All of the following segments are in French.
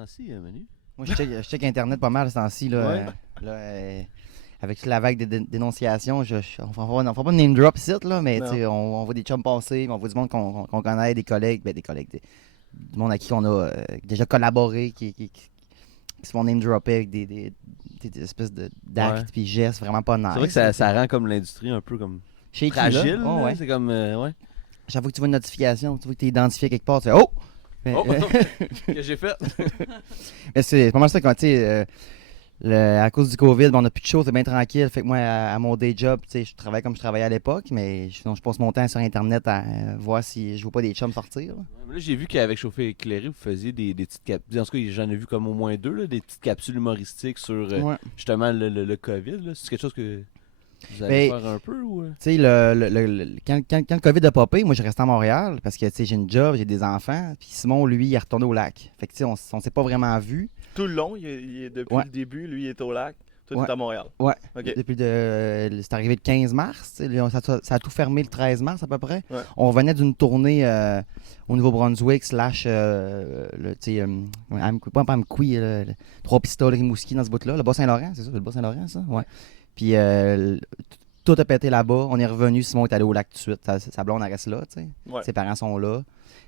temps-ci, Manu? Moi, je check Internet pas mal ce temps-ci. Là, Ouais. Avec la vague de dénonciations, on ne fera pas de name drop ici, là, mais on voit des chums passer, on voit du monde qu'on connaît, des collègues, du monde à qui on a déjà collaboré, qui se font name dropper avec des espèces d'actes puis gestes vraiment pas nice. C'est vrai que ça rend comme l'industrie un peu comme shaky, fragile. là. Oh, ouais. C'est comme, ouais. Chaque fois que tu vois une notification, tu vois que tu es identifié quelque part, tu fais « Oh! » Qu'est-ce que j'ai fait? Mais c'est pas mal ça quand, tu sais, à cause du COVID, on n'a plus de choses, c'est bien tranquille. Fait que moi, à mon day job, tu sais, je travaille comme je travaillais à l'époque, mais sinon, je passe mon temps sur Internet à voir si je vois pas des chums sortir. Là, j'ai vu qu'avec Chauffé Éclairé, vous faisiez des petites capsules. En tout cas, j'en ai vu comme au moins 2, là, des petites capsules humoristiques sur justement le COVID. Là. C'est quelque chose que vous allez faire un peu? Ou... Tu sais, quand le COVID a popé, moi, je resté à Montréal parce que j'ai une job, j'ai des enfants. Puis Simon, lui, il est retourné au lac. Fait que, tu sais, on s'est pas vraiment vu. Tout le long, depuis le début, lui, il est au lac. Toi, tu es à Montréal. Ouais. Okay. C'est arrivé le 15 mars. Ça a tout fermé le 13 mars à peu près. Ouais. On revenait d'une tournée au Nouveau-Brunswick / pas Amqui, Trois-Pistoles, Rimouski dans ce bout-là. Le Bas-Saint-Laurent, c'est ça? Le Bas-Saint-Laurent, ça? Ouais. Puis tout a pété là-bas. On est revenu. Simon est allé au lac tout de suite. Sa blonde, elle reste là. Ouais. Ses parents sont là.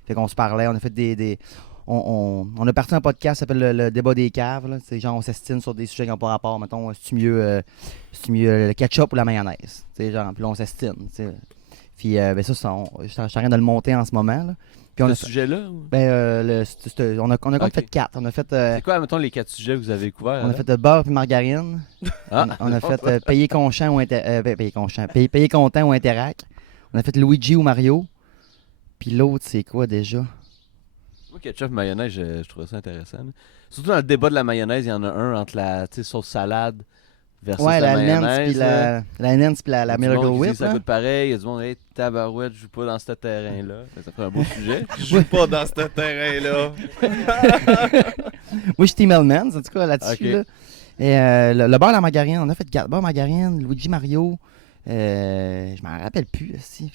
Fait qu'on se parlait. On a fait on a parti un podcast qui s'appelle le débat des caves. Là. Genre, on s'estime sur des sujets qui n'ont pas rapport. Mettons, c'est-tu mieux le ketchup ou la mayonnaise? Genre, puis là, on s'estime. Puis je suis en train de le monter en ce moment. Là. Puis ce sujet-là? On a fait 4. On a fait, c'est quoi, mettons, les 4 sujets que vous avez couverts? On a fait beurre et margarine. On a fait payer content ou Interac. On a fait Luigi ou Mario. Puis l'autre, c'est quoi déjà? Moi, ketchup et mayonnaise, je trouvais ça intéressant. Surtout dans le débat de la mayonnaise, il y en a un entre la sauce salade versus la mayonnaise. La Nance puis la Miracle Whip. Ça coûte pareil. Il y a du monde, hey, tabarouette, je joue pas dans ce terrain-là. Mais ça ferait un beau sujet. Je joue pas dans ce terrain-là. Moi, je suis Team Hellman, en tout cas, là-dessus. Okay. Là. Et le beurre à la margarine, on a fait 4 beurre margarine, Luigi Mario. Je m'en rappelle plus aussi.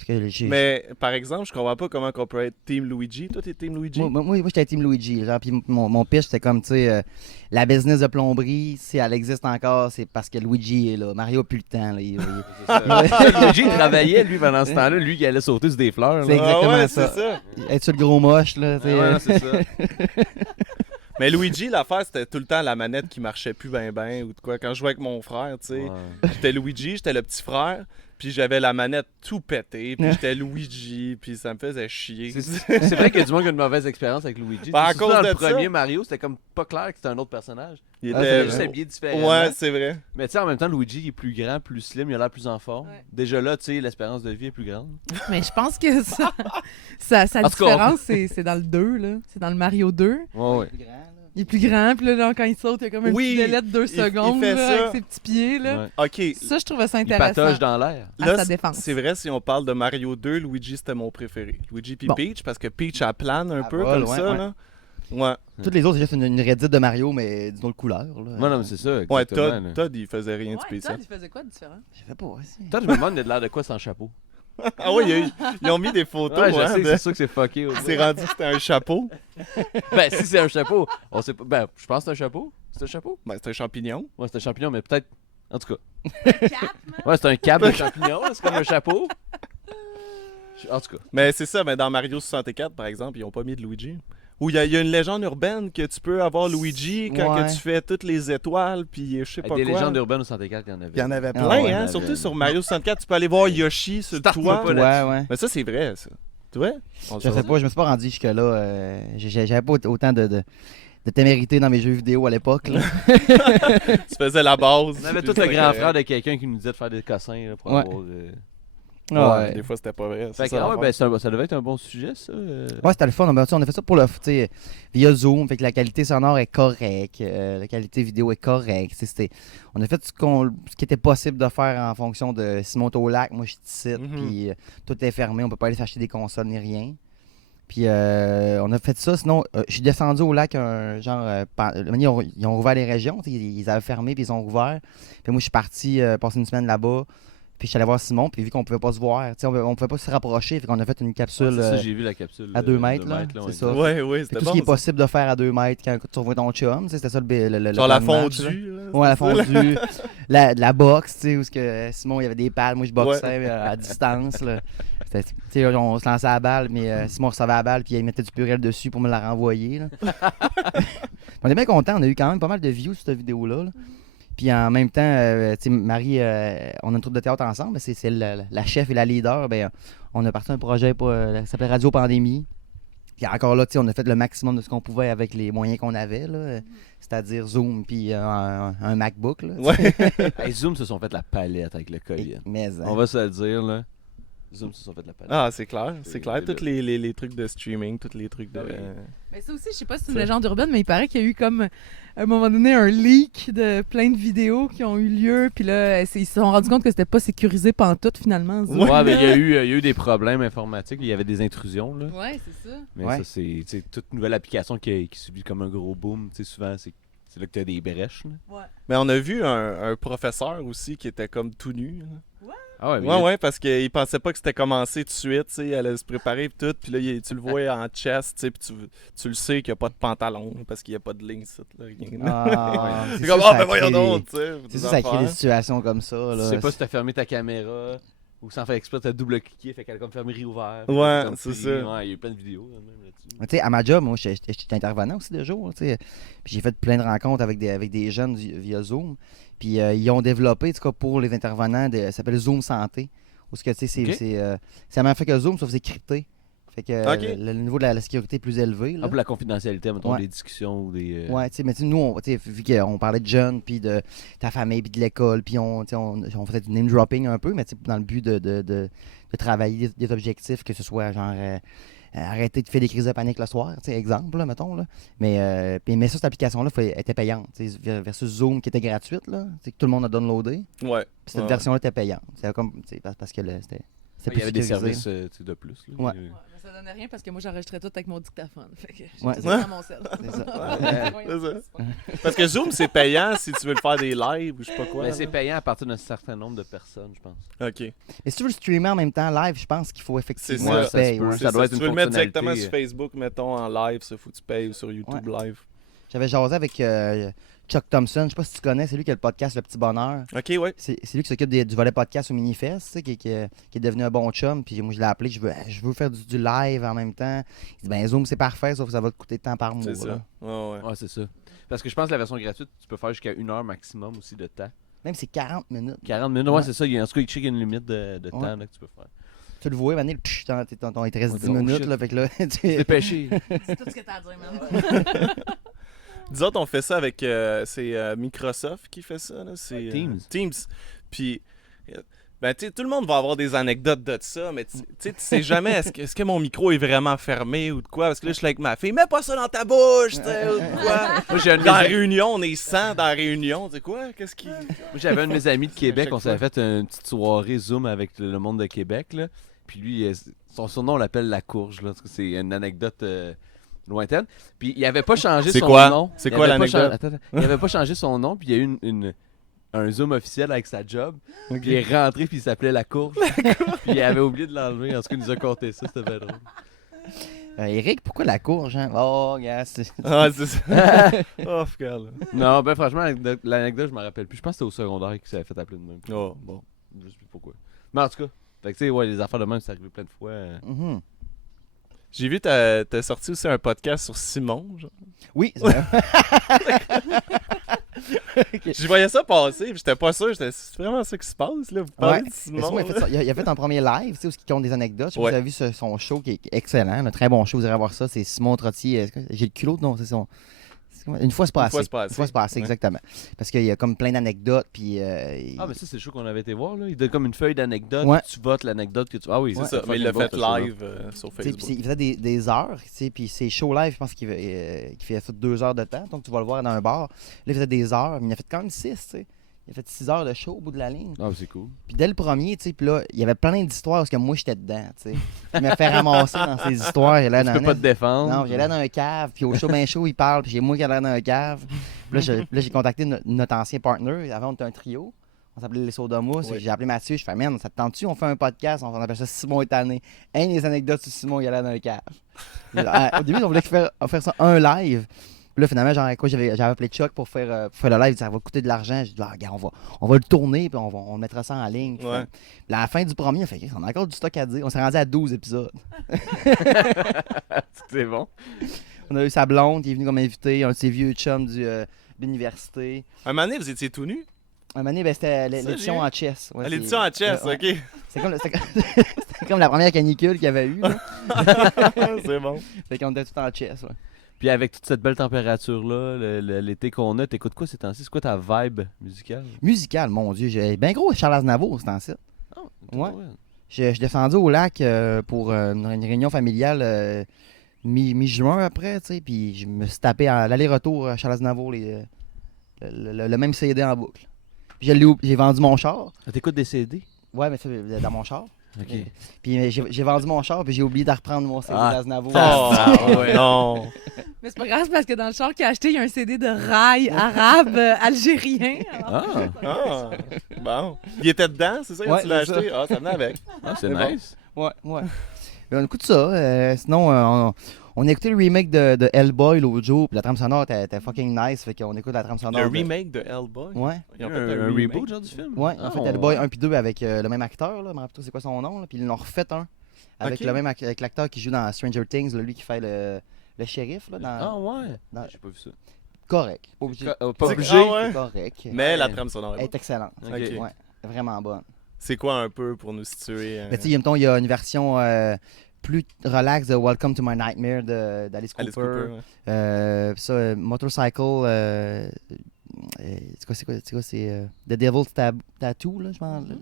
Mais par exemple, je comprends pas comment on peut être Team Luigi. Toi, t'es Team Luigi? Moi j'étais Team Luigi. Genre, puis mon pitch, c'était comme, tu sais, la business de plomberie, si elle existe encore, c'est parce que Luigi est là. Mario a plus le temps. Là, Luigi, il travaillait, lui, pendant ce temps-là. Lui, il allait sauter sur des fleurs. C'est exactement ça. C'est ça. Être sur le gros moche, là. C'est ça. Mais Luigi, l'affaire, c'était tout le temps la manette qui marchait plus ben ou de quoi. Quand je jouais avec mon frère, tu sais, j'étais Luigi, j'étais le petit frère, puis j'avais la manette tout pétée, puis j'étais Luigi, puis ça me faisait chier. C'est vrai qu'il y a du monde qui a une mauvaise expérience avec Luigi. À cause dans de le premier ça, Mario, c'était comme pas clair que c'était un autre personnage. Il était juste habillé différemment. Ouais, c'est vrai. Mais tu sais, en même temps, Luigi il est plus grand, plus slim, il a l'air plus en forme. Ouais. Déjà là, tu sais, l'espérance de vie est plus grande. Mais je pense que sa différence, c'est dans le 2, là. C'est dans le Mario 2. Ouais. Il est plus grand, puis là, quand il saute, il y a comme un petit délai de 2 secondes il fait là, ça. avec ses petits pieds. Là. Ouais. OK. Ça, je trouvais ça intéressant. Il patauge dans l'air. À sa défense. C'est vrai, si on parle de Mario 2, Luigi, c'était mon préféré. Luigi puis Peach, parce que Peach, elle plane un peu comme ça. Là. Ouais. Toutes les autres, c'est juste une Reddit de Mario, mais d'une autre couleur. Là. Non, mais c'est ça. Ouais, Todd, il faisait rien de spécial. Todd, il faisait quoi de différent? Je sais pas aussi. Todd, je me demande, il a de l'air de quoi sans chapeau? Ah oui, ils ont mis des photos. Ouais, je sais, c'est sûr que c'est fucké. C'est rendu que c'était un chapeau. Ben, si c'est un chapeau, on sait pas. Ben, je pense que c'est un chapeau. C'est un chapeau? Ben, c'est un champignon. Ouais, c'est un champignon, mais peut-être. En tout cas. Un cap, man? Ouais, c'est un cap de champignon, c'est comme un chapeau. En tout cas. Mais c'est ça, mais dans Mario 64, par exemple, ils ont pas mis de Luigi. Où il y a une légende urbaine que tu peux avoir Luigi quand que tu fais toutes les étoiles, puis je sais pas quoi. Des légendes urbaines au 64, il y en avait. Il y en avait plein, hein. Surtout sur Mario 64, tu peux aller voir Yoshi sur le toit. Ouais. Mais ça, c'est vrai, ça. Tu vois? Je sais pas, je me suis pas rendu jusque-là. J'avais pas autant de témérité dans mes jeux vidéo à l'époque. Tu faisais la base. On avait tout le grand frère de quelqu'un qui nous disait de faire des cossins là, pour avoir... Ouais, des fois, c'était pas vrai. Ça devait être un bon sujet, ça. Ouais, c'était le fun. On a fait ça pour via Zoom. Fait que la qualité sonore est correcte. La qualité vidéo est correcte. On a fait ce qui était possible de faire en fonction de si monte au lac, moi je suis ici, puis tout est fermé. On peut pas aller s'acheter des consoles ni rien. Puis on a fait ça. Sinon, je suis descendu au lac ils ont rouvert les régions. Ils avaient fermé, puis ils ont rouvert. Puis moi, je suis parti passer une semaine là-bas. Puis je suis allé voir Simon, puis vu qu'on pouvait pas se voir, on pouvait pas se rapprocher, fait qu'on a fait une capsule. C'est ça, j'ai vu la capsule. À 2 mètres, là. C'est ça. Ouais, c'était tout bon. Ce qui est possible de faire à 2 mètres quand tu revois ton chum, c'était ça le genre la match, fondue. Ouais, la fondue. la boxe, tu sais, où Simon, il y avait des balles, moi je boxais à distance. Là. On se lançait à la balle, mais Simon recevait la balle, puis il mettait du purel dessus pour me la renvoyer. Là. On est bien contents, on a eu quand même pas mal de views sur cette vidéo-là. Là. Puis en même temps, Marie, on a une troupe de théâtre ensemble, c'est la chef et la leader. Ben, on a parti un projet ça s'appelait Radio Pandémie. Puis encore là, on a fait le maximum de ce qu'on pouvait avec les moyens qu'on avait, là, c'est-à-dire Zoom puis un MacBook. Là, hey, Zoom se sont fait la palette avec le COVID. Mais, on va se le dire, là. Zoom se sont fait la palette. Ah, c'est clair. Tous les trucs de streaming, tous les trucs de... Mais ça aussi, je sais pas si c'est une légende urbaine, mais il paraît qu'il y a eu comme, à un moment donné, un leak de plein de vidéos qui ont eu lieu. Puis là, ils se sont rendus compte que c'était pas sécurisé pantoute, finalement. Ouais, mais il y a eu des problèmes informatiques. Il y avait des intrusions, là. Ouais, c'est ça. Mais ça, c'est toute nouvelle application qui subit comme un gros boom. Tu sais, souvent, c'est là que tu as des brèches. Là. Ouais. Mais on a vu un professeur aussi qui était comme tout nu. Là. Ah ouais, parce qu'il pensait pas que c'était commencé tout de suite, tu sais, elle allait se préparer et tout, puis là, tu le vois en chest, puis tu le sais qu'il n'y a pas de pantalon, parce qu'il n'y a pas de ligne, ça, là. C'est comme, ben voyons donc, tu sais. C'est ça crée des situations comme ça, là. Tu sais pas si t'as fermé ta caméra, ou sans faire exprès, t'as double-cliqué, fait qu'elle a comme fermé, réouvert. Ouais, c'est ça. Ouais, il y a eu plein de vidéos, même, là-dessus. Tu sais, à ma job, moi, j'étais intervenant aussi de jour, tu sais, puis j'ai fait plein de rencontres avec des jeunes via Zoom, puis ils ont développé, en tout cas, pour les intervenants, ça s'appelle Zoom Santé. Ou ce que tu sais, c'est la même fait que Zoom, sauf que c'est crypté. Fait que le niveau de la sécurité est plus élevé. Là. Ah, pour la confidentialité, mettons, des discussions ou des. Ouais, tu sais, mais nous, vu qu'on parlait de jeunes, puis de ta famille, puis de l'école, puis on faisait du name dropping un peu, mais dans le but de travailler des objectifs, que ce soit genre. Arrêter de faire des crises de panique le soir, exemple, là, mettons. Là. Mais ça, cette application-là était payante. Versus Zoom qui était gratuite, là, que tout le monde a downloadé. Ouais. Puis cette version-là était payante. C'est comme, parce que c'était il y avait des services de plus. Là, ouais. Mais ça donnait rien parce que moi, j'enregistrais tout avec mon dictaphone. Fait que j'étais dans mon sel. C'est ça. C'est ça. Parce que Zoom, c'est payant si tu veux le faire des lives ou je sais pas quoi. Mais c'est payant à partir d'un certain nombre de personnes, je pense. OK. Et si tu veux le streamer en même temps live, je pense qu'il faut effectivement ça. payer. Ça doit être si une tu veux le mettre directement fonctionnalité. sur Facebook, mettons, en live, ça faut que tu payes ou sur YouTube live. J'avais jasé avec Chuck Thompson, je sais pas si tu connais, c'est lui qui a le podcast Le Petit Bonheur. OK, ouais. C'est lui qui s'occupe du volet podcast au Minifest, qui est devenu un bon chum. Puis moi, je l'ai appelé, je veux faire du live en même temps. Il dit, Zoom, c'est parfait, sauf que ça va te coûter de temps par mois. C'est ça. Ouais, c'est ça. Parce que je pense que la version gratuite, tu peux faire jusqu'à 1 heure maximum aussi de temps. Même c'est 40 minutes. 40 minutes, ouais, c'est ça. En tout cas, il check une limite de temps là, que tu peux faire. Tu le vois, Mané, il te reste 10 minutes. Là, fait que là, dépêché. C'est tout ce que t'as à dire, man. Nous autres, on fait ça avec c'est Microsoft qui fait ça. Là. C'est, Teams. Puis, ben, tout le monde va avoir des anecdotes de ça, mais tu sais jamais est-ce que mon micro est vraiment fermé ou de quoi. Parce que là, je suis avec ma fille, mets pas ça dans ta bouche, ou de quoi. Moi, dans la réunion, on est 100 dans la réunion. Tu sais quoi? Qu'est-ce qui. Moi, j'avais un de mes amis de Québec, on s'avait fait une petite soirée Zoom avec le monde de Québec. Là. Puis lui, son surnom, on l'appelle La Courge. Là, parce que c'est une anecdote. Lointaine. Puis il avait pas changé son nom. C'est quoi l'anecdote? Il avait pas changé son nom, puis il y a eu un Zoom officiel avec sa job. Okay. Puis il est rentré, puis il s'appelait La Courge. Puis il avait oublié de l'enlever. En tout cas, il nous a conté ça, c'était bien drôle. Eric, pourquoi La Courge? Hein? Oh, gars, c'est... Ah, c'est ça. Oh, regarde. Non, ben franchement, l'anecdote, je me rappelle plus. Je pense que c'était au secondaire qu'il s'avait fait appeler de même. Oh. Bon, je sais plus pourquoi. Mais en tout cas, fait que tu sais, ouais, les affaires de même, c'est arrivé plein de fois. Mm-hmm. J'ai vu t'as sorti aussi un podcast sur Simon, genre. Oui, c'est vrai. Okay. Je voyais ça passer, puis j'étais pas sûr, c'est vraiment ça qui se passe, là. Vous parlez de Simon. Il a fait un premier live, tu sais, où il compte des anecdotes. Je sais pas si vous avez vu son show qui est excellent, un très bon show, vous irez voir ça. C'est Simon Trottier. J'ai le culot, non, c'est son. Une fois, c'est pas assez. Exactement. Parce qu'il y a comme plein d'anecdotes. Puis, Ah, mais ça, c'est le show qu'on avait été voir. Là. Il donne comme une feuille d'anecdotes. Tu votes l'anecdote que tu. Ah oui, c'est ça. Mais il l'a fait live sur Facebook. Il faisait des heures. Puis c'est show live, je pense qu'il fait 2 heures de temps. Donc, tu vas le voir dans un bar. Là, il faisait des heures. Mais il a fait quand même 6. Tu sais. Il a fait 6 heures de show au bout de la ligne. Ah, c'est cool. Puis dès le premier, tu sais, puis là, il y avait plein d'histoires parce que moi, j'étais dedans, tu sais. Je me fais ramasser dans ces histoires. Tu peux pas te défendre. Non, j'ai l'air dans un cave, puis au show ben chaud, il parle, puis j'ai moi qui ai l'air dans un cave. Puis là, j'ai contacté notre ancien partner. Avant, on était un trio. On s'appelait les Sodomous. Oui. J'ai appelé Mathieu. Je fais, man, ça te tente-tu? On fait un podcast. On appelle ça Simon est tanné. Les anecdotes sur Simon, il allait dans le cave. Au début, on voulait faire ça un live. Puis là, finalement, genre, quoi, j'avais appelé Chuck pour faire le live. Ça va coûter de l'argent. J'ai dit, regarde, on va le tourner. Puis on mettra ça en ligne. Puis, Ouais. puis à la fin du premier, on a encore du stock à dire. On s'est rendu à 12 épisodes. C'est bon. On a eu sa blonde qui est venue comme invité. Un de ses vieux chums de l'université. Un moment donné, vous étiez tout nu? Un moment donné, ben, c'était Ça, l'édition j'ai- en chess. Ouais, L'édition en chess, ouais. OK. C'était comme la première canicule qu'il y avait eu. Là. C'est bon. Fait qu'on était tout en chess. Ouais. Puis avec toute cette belle température-là, l'été qu'on a, t'écoutes quoi ces temps-ci? C'est quoi ta vibe musicale? Musical, mon Dieu. J'ai bien gros Charles Aznavour, c'est en ça. Oh, Ouais. Je suis descendu au lac pour une réunion familiale mi-juin après, tu sais, puis je me suis tapé à l'aller-retour Charles Aznavour, le même CD en boucle. Puis j'ai vendu mon char. T'écoutes des CD? Ouais, mais ça, dans mon char. Ok. Puis j'ai vendu mon char, puis j'ai oublié de reprendre mon CD d'Aznavour. Oh, ouais. non. Mais c'est pas grave parce que dans le char qu'il a acheté, il y a un CD de rail arabe algérien. Alors, Ah, Ah, bon. Il était dedans, c'est ça? Ouais, Tu l'as c'est acheté? Ah, ça venait avec. c'est C'est bon. nice. Ouais. Mais on écoute ça. Sinon, on a écouté le remake de Hellboy l'autre jour, puis la trame sonore était fucking nice, fait qu'on écoute la trame sonore. Le remake de Hellboy? Ouais. Ils ont fait Un remake. reboot genre du film? Ouais, Ah, en fait, on- Hellboy 1 puis 2 avec le même acteur, là, je me rappelle pas c'est quoi son nom, là, puis ils l'ont refait un avec Ok. le même avec l'acteur qui joue dans Stranger Things, là, lui qui fait le shérif là, dans Ah ouais? dans- J'ai pas vu ça. correct, pas obligé, Pas C'est- obligé. Ah ouais? correct. Mais la Ouais. trame sonore Elle est est excellente. Ok. Ok. Ouais, vraiment bonne. C'est quoi un peu pour nous situer? Mais tu sais, il y a une version plus relax de Welcome to My Nightmare d'Alice Cooper. Alice Cooper, ouais. Puis ça, Motorcycle, c'est quoi, c'est The Devil's Tattoo, là, je m'en rappelle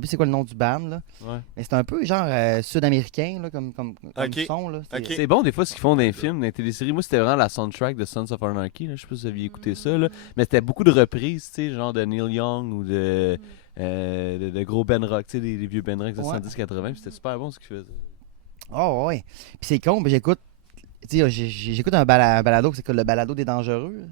plus c'est quoi le nom du band, là. Ouais. Mais c'est un peu genre sud-américain, là, comme Ok. son, là. C'est- Ok. C'est bon des fois ce qu'ils font dans les films, dans les téléséries. Moi, c'était vraiment la soundtrack de Sons of Anarchy. Là. Je sais pas si vous aviez écouté ça. Là. Mais c'était beaucoup de reprises, tu sais, genre de Neil Young ou de gros Ben Rock, tu sais, des vieux Ben Rock de Ouais. 70-80. C'était super bon ce qu'ils faisaient. Oh, ouais. Puis c'est con, puis j'écoute, tu sais, j'écoute un balado, c'est que le balado des dangereux.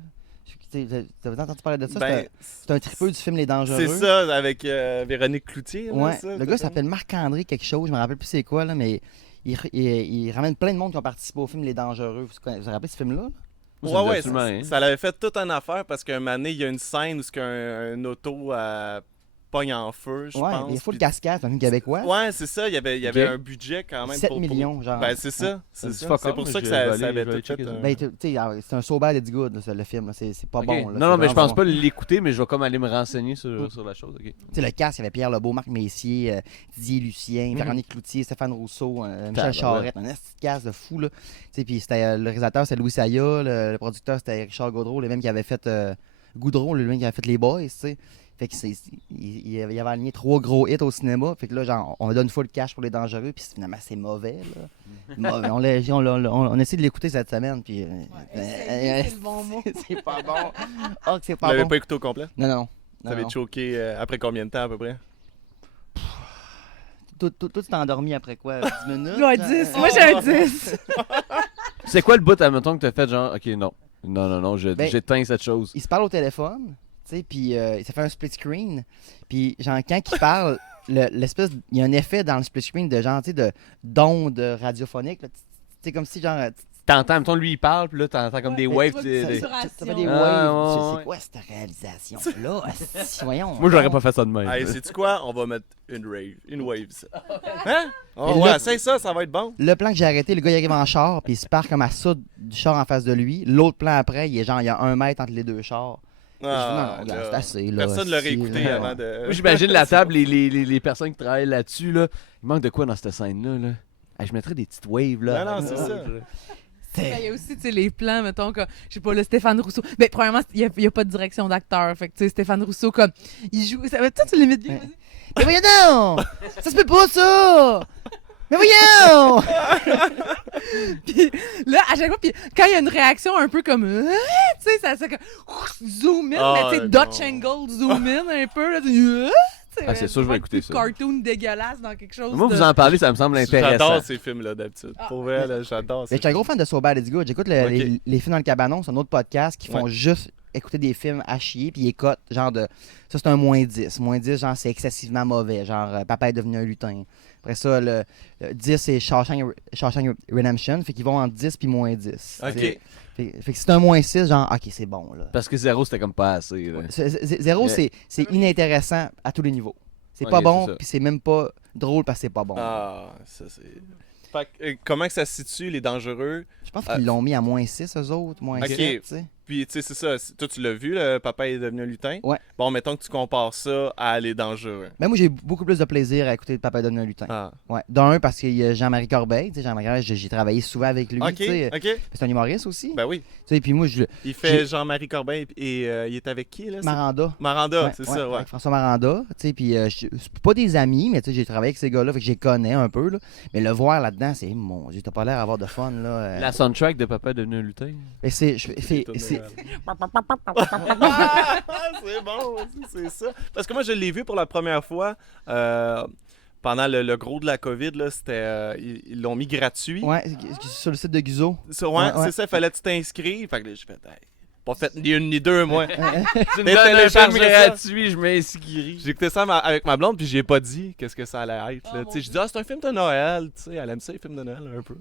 Tu sais, t'as entendu parler de ça? Ben, C'est un tripeux du film Les Dangereux. c'est ça, avec Véronique Cloutier. là, Ouais, ça, le gars s'appelle Marc-André quelque chose, je me rappelle plus c'est quoi, là, mais il ramène plein de monde qui ont participé au film Les Dangereux. Vous vous rappelez ce film-là? Moi, ça me dit Ouais, absolument rien. ça l'avait fait toute une affaire parce qu'un moment donné, il y a une scène où c'est un auto pogne en feu, je Ouais, pense. il y a full puis- cascade, c'est un film québécois. Ouais, c'est ça, il y avait Ok. un budget quand même 7 pour... millions, genre. Ben, c'est ça, c'est Ça dit ça. fuck C'est off, pour mais ça que je ça, vais ça aller- avait je vais tout aller checker fait. ça. Ben, tu sais, c'est un so bad it's good, là, le film. Là. C'est pas Ok. bon. Là, Non, c'est non, mais je pense vraiment pas l'écouter, mais je vais comme aller me renseigner sur la chose. Ok. Tu sais, le cast, il y avait Pierre Lebeau, Marc Messier, Didier Lucien, Mhm. Véronique Cloutier, Stéphane Rousseau, Michel Tabarouette. Charette, un petit cast de fou. Là. Tu sais, puis c'était le réalisateur, c'était Louis Saya, le producteur, c'était Richard Gaudreau, le même qui avait fait Goudreau, le même qui avait fait Les Boys, tu sais. Fait que il avait aligné 3 gros hits au cinéma. Fait que là, genre, on donne full cash pour Les Dangereux, puis finalement, c'est mauvais, là. Mauvais. On a essayé de l'écouter cette semaine, puis... essayer, c'est le bon mot. c'est pas bon. Oh, que c'est Vous pas l'avez bon. pas écouté au complet? Non. Vous avez choqué après combien de temps à peu près? Tout t'es endormi après quoi? 10 minutes? Ouais, 10. Moi, j'ai un 10. C'est quoi le bout, admettons, que t'as fait genre, ok, non. Non, Ben, j'éteins cette chose. Il se parle au téléphone, tu sais, puis ça fait un split screen. Puis, genre, quand il parle, l'espèce. Il y a un effet dans le split screen de genre, tu sais, d'ondes radiophoniques. Tu sais, comme si, genre. T'entends, mettons, lui, il parle, puis là, t'entends comme des Ouais, waves. tu vois des- que des- ça- Ça fait des Ah, waves. ouais, C'est quoi cette réalisation-là? Asti, voyons. Moi, j'aurais pas fait ça de même. Hey, sais-tu quoi? On va mettre une wave. Ça. Hein? Oh, Et ouais, là- essaye ça, ça va être bon. Le plan que j'ai arrêté, le gars il arrive en char, puis il se part comme à ça du char en face de lui. L'autre plan après, il y a 1 mètre entre les deux chars. Ah, Je dis, non, regarde, là. c'est assez, là. Personne l'aurait asti, écouté là. avant de. Moi, j'imagine la table, les personnes qui travaillent là-dessus, là. Il manque de quoi dans cette scène-là, là? Hey, je mettrais des petites waves, là. Non, c'est ça. Ben, il y a aussi tu sais, les plans, mettons, comme, je sais pas, le Stéphane Rousseau. Ben, premièrement, il n'y a pas de direction d'acteur. Fait que, tu sais, Stéphane Rousseau, comme, il joue. Ça va, toi, tu l'imites bien, Ouais. vas-y. Mais voyons donc! Ça se peut pas, ça! Mais voyons! Puis là, à chaque fois, puis quand il y a une réaction un peu comme, tu sais, ça comme, zoom in, Ah, mais tu sais, non. Dutch angle, zoom in un peu, là, tu sais, Ah, c'est sûr, je vais écouter plus ça. cartoon dégueulasse dans quelque chose. Moi, de... vous en parlez, ça me semble intéressant. J'adore ces films-là d'habitude. Ah. Pour vrai, là, j'adore Mais ces je suis un gros fan de So Bad It's Good. J'écoute Ok. les films dans le cabanon, c'est un autre podcast qui font Ouais. juste écouter des films à chier, puis il écoute, genre de. Ça, c'est un -10. -10, genre, c'est excessivement mauvais. Genre, Papa est devenu un lutin. Après ça, le 10, c'est Shawshank Redemption. Fait qu'ils vont entre 10 puis -10. OK. Fait que c'est un -6, genre, OK, c'est bon, là. Parce que 0, c'était comme pas assez. Là. 0, c'est inintéressant à tous les niveaux. C'est Ok, pas bon, c'est ça. puis c'est même pas drôle parce que c'est pas bon. Ah, ça c'est. Fait que, comment que ça se situe, les dangereux? Je pense qu'ils l'ont mis à -6, eux autres, -7, Ok. tu sais. Puis, tu sais, c'est ça. Toi, tu l'as vu, le Papa est devenu un lutin? Ouais. Bon, mettons que tu compares ça à Les Dangereux. Ben moi, j'ai beaucoup plus de plaisir à écouter Papa est devenu un lutin. Ah. Ouais. D'un, parce qu'il y a Jean-Marie Corbeil. Tu sais, Jean-Marie Corbeil, j'ai travaillé souvent avec lui. OK, Tu sais. OK. C'est un humoriste aussi. Ben oui. Tu sais, puis moi, Il fait Jean-Marie Corbeil et il est avec qui, là? Maranda. Maranda, Ouais, c'est ça, ouais. avec François Maranda. Tu sais, puis c'est pas des amis, mais tu sais, j'ai travaillé avec ces gars-là, fait que je les connais un peu. Là. Mais le voir là-dedans, c'est mon Dieu, t'as pas l'air d'avoir de fun. Là. La soundtrack de Papa est devenu un lutin. Mais c'est C'est bon, c'est ça. Parce que moi, je l'ai vu pour la première fois pendant le gros de la COVID. Là, c'était, ils l'ont mis gratuit. Ouais, sur le site de Guzzo. Ouais, c'est ça, il fallait que tu t'inscrives. Fait que là, j'ai fait, hey, pas fait ni une ni deux, moi. Tu me Mais donnes un film télécharge ça. gratuit, je m'inscris. J'ai écouté ça avec ma blonde, puis j'ai pas dit qu'est-ce que ça allait être. Là. Oh, Tu sais, j'ai dit, c'est un film de Noël. Tu sais, elle aime ça, les films de Noël, un peu.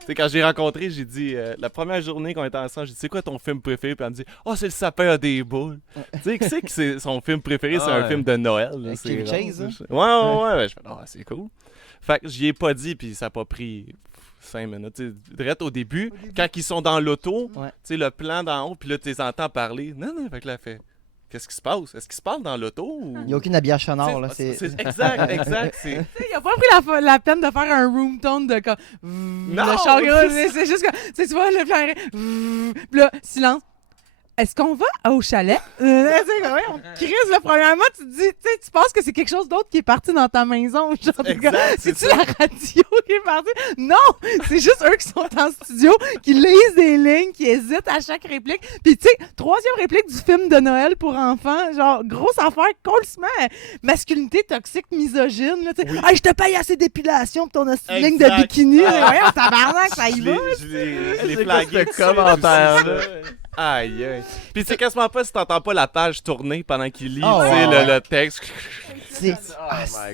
Tu sais, quand j'ai rencontré, j'ai dit, la première journée qu'on était ensemble, j'ai dit, c'est quoi ton film préféré? Puis elle me dit, c'est Le sapin a des boules. Tu sais, qui c'est que son film préféré, c'est un Ouais. film de Noël. Là, Avec c'est Chevy rare, Chase, hein? ça. Ouais. Ben, je fais, c'est cool. Fait que j'y ai pas dit, puis ça a pas pris 5 minutes. Tu sais, direct au début, quand ils sont dans l'auto, Ouais. tu sais, le plan d'en haut, puis là, tu les entends parler. Non, fait que là, elle fait, qu'est-ce qui se passe? Est-ce qu'ils se parlent dans l'auto? Ou... Il n'y a aucune habillage sonore. Là, C'est c'est... exact. C'est... Il a pas pris la peine de faire un room tone de comme. Non, Le char gros, c'est c'est juste que. Tu sais, tu vois, le plan. Puis là, silence. Est-ce qu'on va au chalet? Tu sais, ouais, on crise, là, premièrement, tu te dis, tu sais, tu penses que c'est quelque chose d'autre qui est parti dans ta maison. Genre, Exact, c'est c'est-tu ça. la radio qui est partie? Non! C'est juste eux qui sont en studio, qui lisent des lignes, qui hésitent à chaque réplique. Puis, tu sais, 3e réplique du film de Noël pour enfants, genre, grosse affaire, complètement masculinité toxique, misogyne, là, tu sais. Hey, je te paye assez d'épilation pour ton hostie de ligne de Exact. bikini. Ouais, on tabarnak, ça y Je va. l'ai C'est flagué. quoi ce tout de suite, commentaire-là? aussi, ça. Aïe. Puis c'est quasiment pas si t'entends pas la page tourner pendant qu'il lit, Oh, tu sais, ouais. le texte. C'est, my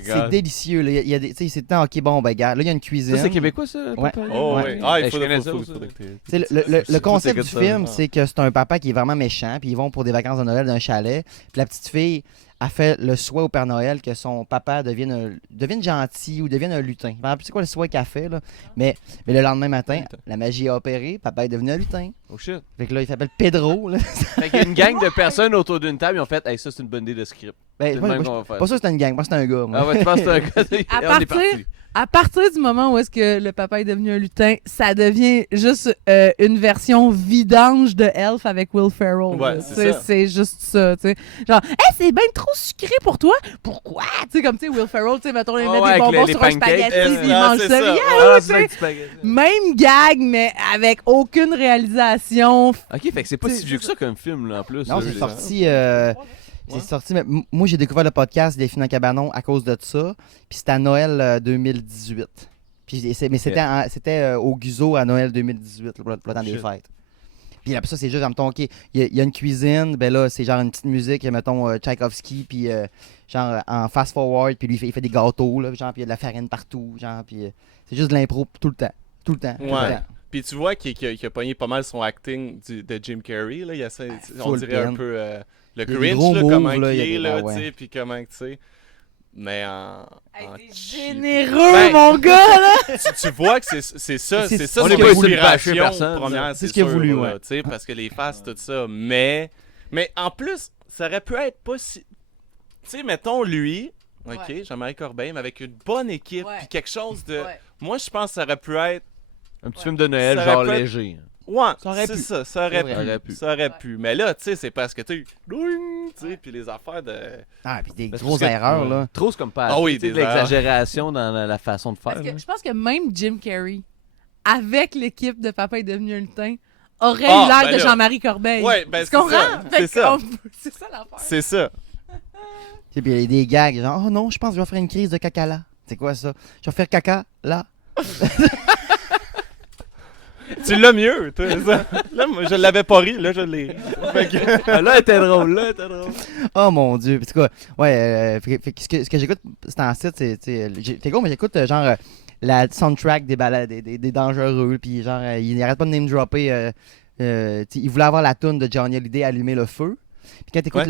c'est God. délicieux. Là. Il y a des, tu sais, c'est le temps, OK, bon, ben, gars, là, il y a une cuisine. Ça, c'est québécois, ça, Ouais. Papa? Oh, Ouais. oui. Ah, il Hey, faut je connais ça, faut- ça. faut- Tu sais, le concept du t'écoutes ça. film, c'est que c'est un papa qui est vraiment méchant, puis ils vont pour des vacances de Noël dans un chalet. Puis la petite fille a fait le souhait au Père Noël que son papa devienne gentil ou devienne un lutin. Je me rappelle plus c'est quoi le souhait qu'elle a fait, là. Mais le lendemain matin, Lutin. la magie a opéré, papa est devenu un lutin. Oh shit. Fait que là, il s'appelle Pedro. Là. Fait qu'il y a une gang de personnes autour d'une table, ils ont fait, hey, ça, c'est une bonne idée de script. Ben, C'est le moi, même moi, qu'on va faire. pas sûr que c'est une gang, moi c'est un gars. moi. Ah ouais, tu penses que c'est un gars? À On est partir- parti. À partir du moment où est-ce que le papa est devenu un lutin, ça devient juste une version vidange de Elf avec Will Ferrell. Ouais, là. c'est Tu sais, ça. c'est juste ça, tu sais. Genre, hey, c'est bien trop sucré pour toi. Pourquoi? Tu sais, comme, tu sais, Will Ferrell, tu sais, mettons, il Ouais, met ouais, des avec bonbons les sur un pancakes. spaghetti, puis il Ah, mange c'est ça. ça. Yeah, Ah, tu sais. c'est du spaghetti. Même gag, mais avec aucune réalisation. Ok, fait que c'est pas si vieux que ça comme film, là, en plus. Non, là, c'est les- sorti. C'est sorti. Mais moi, j'ai découvert le podcast des Films en Cabanon à cause de ça. Puis c'était à Noël 2018. Puis mais c'était au Guzzo à Noël 2018, pour le temps des Shit. fêtes. Puis après ça, c'est juste, mettons, OK, il y a une cuisine, ben là, c'est genre une petite musique, mettons, Tchaïkovski, puis genre en fast-forward, puis lui, il fait des gâteaux, là, genre, puis il y a de la farine partout, genre, puis c'est juste de l'impro tout le temps. Tout le temps. Tout le Ouais. temps. Puis tu vois qu'il a pogné pas mal son acting de Jim Carrey. Là. Il essaie, on full dirait un pin. peu le Il y a des Grinch, gros là, moves, comment là, il il y a est, des- là, ouais. tu sais, puis comment, tu sais. Mais en T'es chi- généreux, Ben, mon gars, là! tu vois que c'est ça, C'est- c'est ça on son est pas ici pour bâcher inspiration personne, première, là. c'est ce qu'il a sûr, voulu, là, ouais. tu sais, parce que les faces, tout ça, mais en plus, ça aurait pu être pas si... Tu sais, mettons lui, OK, Ouais. Jean-Marie Corbeil, mais avec une bonne équipe, Ouais. puis quelque chose de... Ouais. Moi, je pense que ça aurait pu être... Un petit film de Noël, Ça genre aurait pu être- léger. Ouais, Ça aurait c'est pu. ça, ça aurait C'est vrai. pu. Ça aurait pu. Mais là, tu sais, c'est parce que tu sais, puis les affaires de... Ah, puis des Parce grosses que- erreurs, là. Trop, c'est comme pas. Ah oui, tu sais, de des erreurs. l'exagération dans la façon de faire. Parce là. que je pense que même Jim Carrey, avec l'équipe de Papa est devenu un lutin, aurait Ah, eu l'air ben de là. Jean-Marie Corbeil. Ouais, ben Tu c'est comprends? ça, Fait c'est ça. c'est ça l'affaire. C'est ça. Tu sais, puis il y a des gags, genre, oh non, je pense que je vais faire une crise de caca là. C'est quoi ça? Je vais faire caca là. Tu l'as mieux, toi, ça. Là, moi, je l'avais pas ri, là, je l'ai ri. Fait que- Ah, là, elle était drôle, là, elle était drôle. Oh mon dieu. Puis, en tout cas, ouais, fait que ce que j'écoute, c'est en site, t'es gros, mais j'écoute genre la soundtrack des balades, des dangereux, puis genre, il n'arrête pas de name dropper. Il voulait avoir la tune de Johnny Hallyday, Allumer le feu. Puis quand t'écoutes,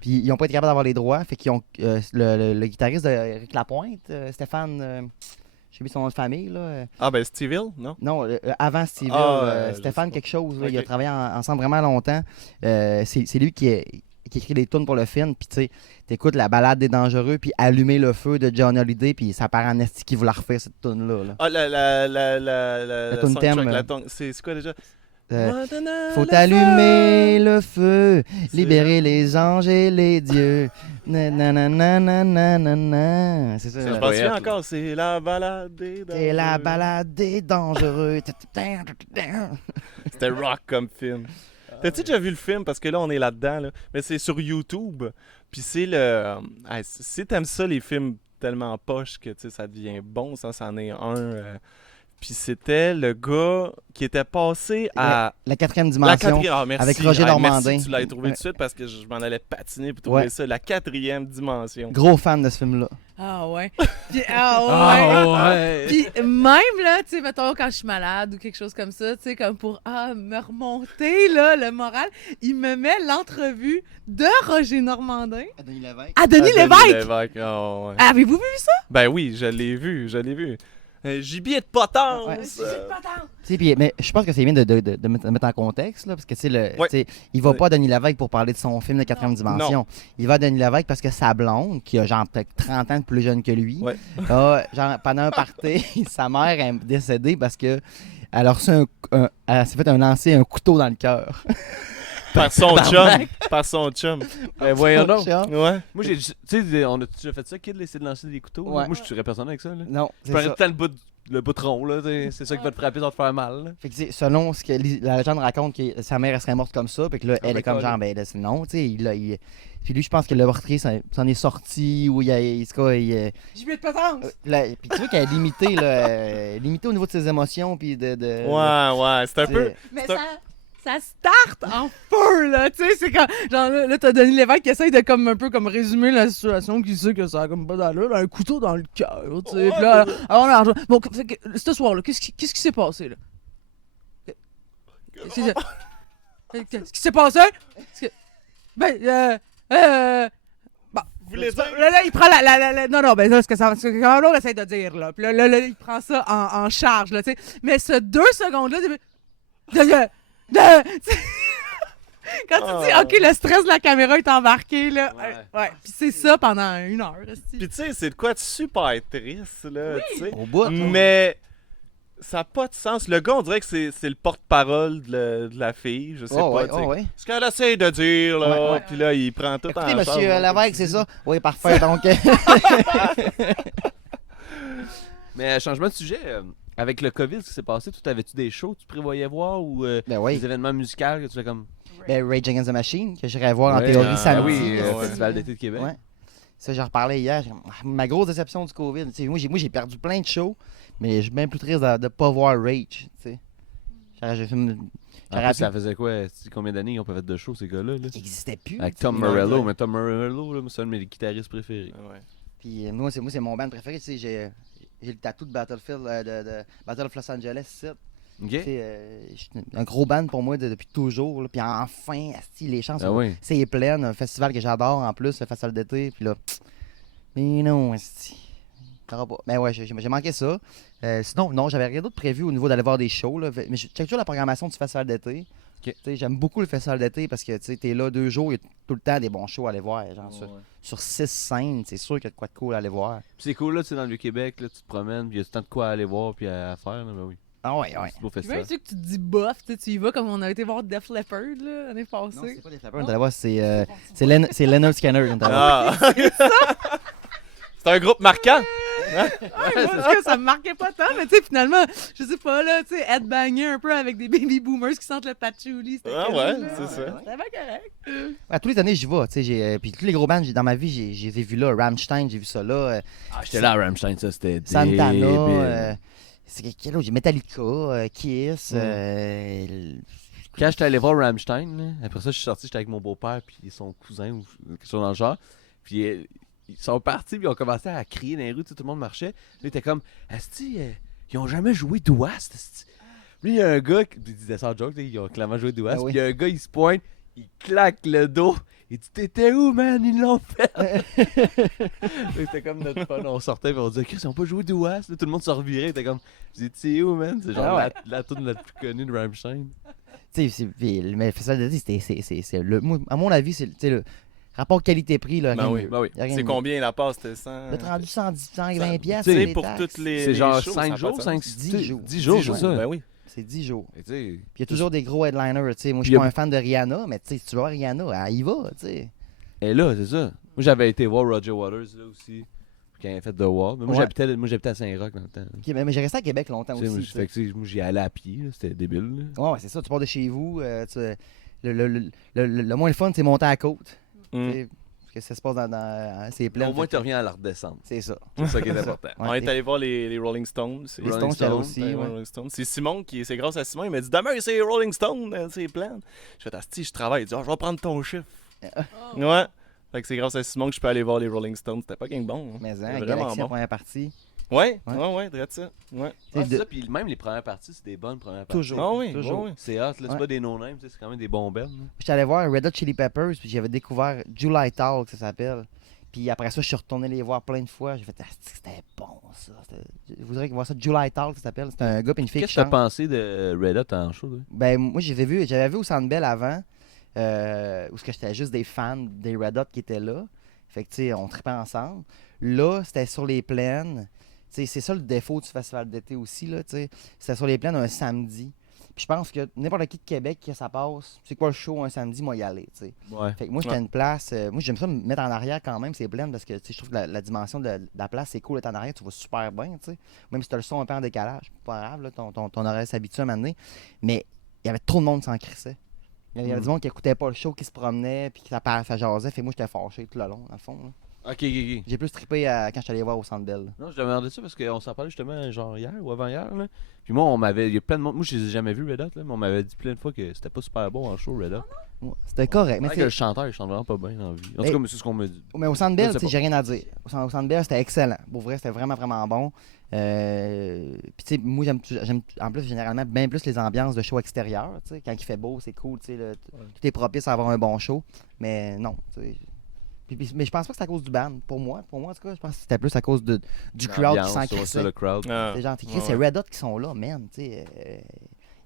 puis ils ont pas été capables d'avoir les droits, fait qu'ils ont le guitariste de Éric Lapointe, Stéphane, je sais plus son nom de famille là. Ah, ben, Steve Hill, non? Non, avant Steve Hill, je Stéphane sais pas. quelque chose, là, Ok. il a travaillé ensemble vraiment longtemps. C'est lui qui écrit les tunes pour le film, puis tu sais, t'écoutes la balade des dangereux, puis Allumer le feu de John Hallyday, puis ça part en esti qui voulait refaire cette tune là. Ah, la tune soundtrack, thème, c'est quoi déjà? Faut allumer le feu, libérer les anges et les dieux. Nananana. C'est ça. Je Ouais. m'en souviens encore, c'est la balade des C'est la dangereux. balade des dangereux. C'était rock comme film. T'as-tu déjà vu le film? Parce que là, on est là-dedans. Là. Mais c'est sur YouTube. Puis c'est le... si t'aimes ça, les films tellement poches que tu sais, ça devient bon, ça, c'en est un... Puis c'était le gars qui était passé à... La quatrième La dimension. quatrième... Ah, merci. avec Roger Normandin. Merci, tu l'as trouvé Ouais. tout de suite parce que je m'en allais patiner pour trouver Ouais. ça. La quatrième dimension. Gros fan de ce film-là. Ah ouais. Puis, ah ouais. Ah, ouais. Puis même, là, tu sais, mettons, quand je suis malade ou quelque chose comme ça, tu sais, comme pour me remonter, là, le moral, il me met l'entrevue de Roger Normandin Denis Lévesque. à Denis Lévesque. Ah, ouais. Avez-vous vu ça? Ben oui, je l'ai vu. Gibier de potence! Ouais. C'est pas tant. Tu sais, mais je pense que c'est bien de mettre en contexte, là, parce que tu sais, Ouais. tu sais, il va Ouais. pas à Denis Lévesque pour parler de son film de quatrième dimension. Il va à Denis Lévesque parce que sa blonde, qui a genre peut-être 30 ans de plus jeune que lui, Ouais. genre pendant un party, sa mère est décédée parce que elle a reçu elle s'est fait un couteau dans le cœur. Par son chum. Par son chum. Ben, voyons donc. Ouais. Moi, tu sais, on a déjà fait ça, Kid, essayer de lancer des couteaux? Ouais. Moi, je tuerais personne avec ça, là. Non, Je c'est prendrais ça. tout le temps le bout de rond, là. C'est ça qui va te frapper sans te faire mal, là. Fait que, tu sais, selon ce que la légende raconte, que sa mère elle serait morte comme ça, puis que là, elle est comme genre, ben là, c'est non, tu sais, puis lui, je pense que le meurtrier s'en est sorti, ou il J'ai vu de potence. puis tu vois qu'elle est limitée, là, limitée au niveau de ses émotions, puis de Ouais, c'est un tu peu. sais, Mais C'est ça start en feu, là, tu sais, c'est comme, genre, là t'as Denis Lévesque qui essaye de, comme, un peu, comme, résumer la situation, qui sait que ça a, comme, pas d'allure, un couteau dans le cœur, tu sais, Ouais, puis là, alors, là, bon, fait que, ce soir-là, qu'est-ce qui s'est passé, là? Qu'est-ce qui s'est passé? Ben, Vous voulez dire? là, il prend non, ben, là, ce que l'autre essaie de dire, là. Puis là, il prend ça en charge, là, tu sais. Mais ce 2 secondes-là, quand tu dis, OK, le stress de la caméra est embarqué, là. Ouais. Puis c'est ça pendant 1 heure, esti. Puis tu sais, c'est de quoi de super triste, là, tu sais. au bout. Mais ça n'a pas de sens. Le gars, on dirait que c'est le porte-parole de la fille, je sais pas, tu sais. ouais. Ce qu'elle essaie de dire, là, Ouais. puis là, il prend tout en Écoutez, charge. monsieur Lévesque, c'est ça? Oui, parfait, donc... Mais changement de sujet, avec le COVID, ce qui s'est passé, tu avais-tu des shows que tu prévoyais voir ou ben oui. des événements musicaux que tu fais comme. Ben, Rage Against the Machine, que j'irais voir en Ouais, théorie ah samedi. oui, ouais. Festival d'été de Québec. Ouais. Ça, j'en reparlais hier. Ma grosse déception du COVID. Tu sais, moi, j'ai perdu plein de shows, mais je suis bien plus triste de ne pas voir Rage. Tu sais. J'ai fait En plus, ça faisait quoi? Combien d'années ils ont pas fait de show, ces gars-là? Là? Il n'existait plus. Avec tu sais. Tom Morello. Mais Tom Morello, là, c'est un de mes guitaristes préférés. Ouais. Puis moi, c'est mon band préféré. Tu sais, j'ai le tatou de Battlefield, de Battle of Los Angeles. Tu OK? sais, un gros band pour moi depuis toujours. Là. Puis enfin, asti, les chances, Ah oui. c'est plein. Un festival que j'adore en plus, le festival d'été. Puis là, mais non, asti. Ça va pas. Mais ouais, j'ai manqué ça. Sinon, non, j'avais rien d'autre prévu au niveau d'aller voir des shows. Là. Mais je check toujours la programmation du festival d'été. Ok. Tu sais, j'aime beaucoup le festival d'été parce que tu es là 2 jours, il y a tout le temps des bons shows à aller voir. Genre, sur 6 scènes, c'est sûr qu'il y a de quoi de cool à aller voir. Puis c'est cool, là, tu sais, dans le Vieux-Québec, là, tu te promènes, puis il y a tout le temps de quoi aller voir puis à faire, là, ben oui. Ah ouais, ouais. C'est beau Puis festival. même, tu sais que tu te dis bof, tu y vas comme on a été voir Def Leppard, là, l'année Non, passée. c'est pas des flappers, on est allé voir, c'est Leonard Skinner. qu'on est allé voir. Ah! C'est un groupe marquant. Ouais, moi, parce que ça me marquait pas tant, mais tu sais, finalement, je sais pas, là, tu sais, headbanger un peu avec des baby boomers qui sentent le patchouli. C'était Ah cool, ouais, là. c'est ça. C'était bien correct. À tous les années, j'y vais. Tu sais, puis tous les gros bands, dans ma vie, j'ai vu là. Rammstein, j'ai vu ça là. Ah, j'étais là à Rammstein, ça, c'était Santana. débile. C'est quel autre? J'ai Metallica, Kiss. Quand j'étais allé voir Rammstein, là, après ça, je suis sorti, j'étais avec mon beau-père puis son cousin ou quelque chose dans le genre. Puis ils sont partis, puis ils ont commencé à crier dans les rues, tout le monde marchait. Là, il était comme, Asti, ils ont jamais joué d'Ouest, Asti. Lui, il y a un gars, il disait ça en joke, ils ont clairement joué d'Ouest. Ah oui. Puis il y a un gars, il se pointe, il claque le dos. Il dit, t'étais où, man? Ils l'ont fait. C'était comme notre fun. On sortait et on disait, Chris, ils ont pas joué d'Ouest. Tout le monde se revirait. C'était comme, je dis, t'es où, man? C'est genre la tune la plus connue de Rammstein. Tu sais, mais le festival d'été, c'est le. Moi, à mon avis, c'est le rapport qualité-prix. Là, Ben oui. C'est combien la passe? C'était 100? Le rendu 110, 120 piastres. Tu sais, les pour taxes. toutes les. C'est genre shows, 5 ça a jours, pas de 5, sens. 10 jours. 10 jours, c'est ça. Ben oui. C'est 10 jours. Et tu sais, Puis il y a toujours des gros headliners. Tu sais, moi, je Puis suis pas un fan de Rihanna, mais tu sais, si tu vas voir Rihanna, elle y va. Tu sais. Et là, c'est ça. Moi, j'avais été voir Roger Waters là aussi. Quand il a fait The Wall. Mais moi, Ouais. j'habitais à Saint-Roch dans le temps. Ok, mais j'ai resté à Québec longtemps Tu sais, aussi. moi, tu sais. fait que, tu sais, moi, j'y allais à pied. Là, c'était débile. Là. Ouais, c'est ça. Tu pars de chez vous. Le moins le fun, c'est monter à la côte. Mm. Tu sais, parce que ça se passe dans ces plaines. Au moins, tu reviens à la redescendre. C'est ça. C'est ça qui est important. Ouais, On est allé voir les Rolling Stones. Les Stones, j'étais allé aussi. Ouais, Ouais. Rolling Stones. C'est Simon c'est grâce à Simon, il m'a dit demain c'est les Rolling Stones, c'est plein. Je fais Asti, je travaille. Il dit je vais prendre ton chiffre. Ouais. Fait que c'est grâce à Simon que je peux aller voir les Rolling Stones. C'était pas gang bon. Hein. Mais C'était hein, vraiment Galaxy en bon. première partie. Ouais, Ouais. drette ça. Ouais. Ouais, C'est c'est ça. Puis même les premières parties, c'est des bonnes premières parties. Toujours. Ah oui, Toujours. ouais, ouais. C'est hot, là. C'est Ouais. pas des no-names, c'est quand même des bons bands. J'étais allé voir Red Hot Chili Peppers, puis j'avais découvert July Talk, ça s'appelle. Puis après ça, je suis retourné les voir plein de fois. J'ai fait, ah, c'était bon ça. Vous voudrez voir ça, July Talk, ça s'appelle. C'est un gars et une fille Qu'est-ce qui que t'as chantent. pensé de Red Hot en show? Là? Ben, moi, j'avais vu au Sandbell avant, où j'étais juste des fans des Red Hot qui étaient là. Fait que, tu sais, on tripait ensemble. Là, c'était sur les plaines. Tu sais, c'est ça le défaut du festival d'été aussi, là, tu sais. C'était sur les plaines un samedi. Puis je pense que n'importe qui de Québec, que ça passe, c'est quoi le show un samedi, moi y aller, tu sais. Ouais. Fait que moi, j'étais à une place. Moi, j'aime ça me mettre en arrière quand même, c'est plaines, parce que tu sais, je trouve que la dimension de la place, c'est cool d'être en arrière, tu vas super bien, tu sais. Même si tu as le son un peu en décalage, pas grave, là, ton oreille s'habitue à m'amener. Mais il y avait trop de monde qui s'en crissait. Il y avait du monde qui écoutait pas le show, qui se promenait, puis qui ça jasait. Fait que moi, j'étais fâché tout le long, dans le fond. Là. Ok. J'ai plus trippé quand je suis allé voir au Centre Bell. Non, je demandais ça parce qu'on s'en parlait justement genre hier ou avant-hier. Là. Puis moi, il y a plein de monde. Moi, je les ai jamais vus, Red Hot, là, mais on m'avait dit plein de fois que c'était pas super bon en show, Red Hot. Ouais, c'était correct. Mais, Mais tu le sais, chanteur, il chante vraiment pas bien en vie. En Mais- tout cas, c'est ce qu'on me dit. mais au Centre Je Bell, sais tu sais, pas. j'ai rien à dire. Au Centre Bell, c'était excellent. Pour vrai, c'était vraiment, vraiment bon. Puis, tu sais, moi, j'aime en plus, généralement, bien plus les ambiances de show extérieur. Tu sais, quand il fait beau, c'est cool. Tu sais, tout est propice à avoir un bon show. Mais non, tu sais. Mais je pense pas que c'est à cause du band. Pour moi, en tout cas, je pense que c'était plus à cause du crowd qui s'en L'ambiance, ouais, crissait. ça, le crowd. Ah. C'est genre, t'es Ouais, c'est ouais. Red Hot qui sont là, man. Tu sais,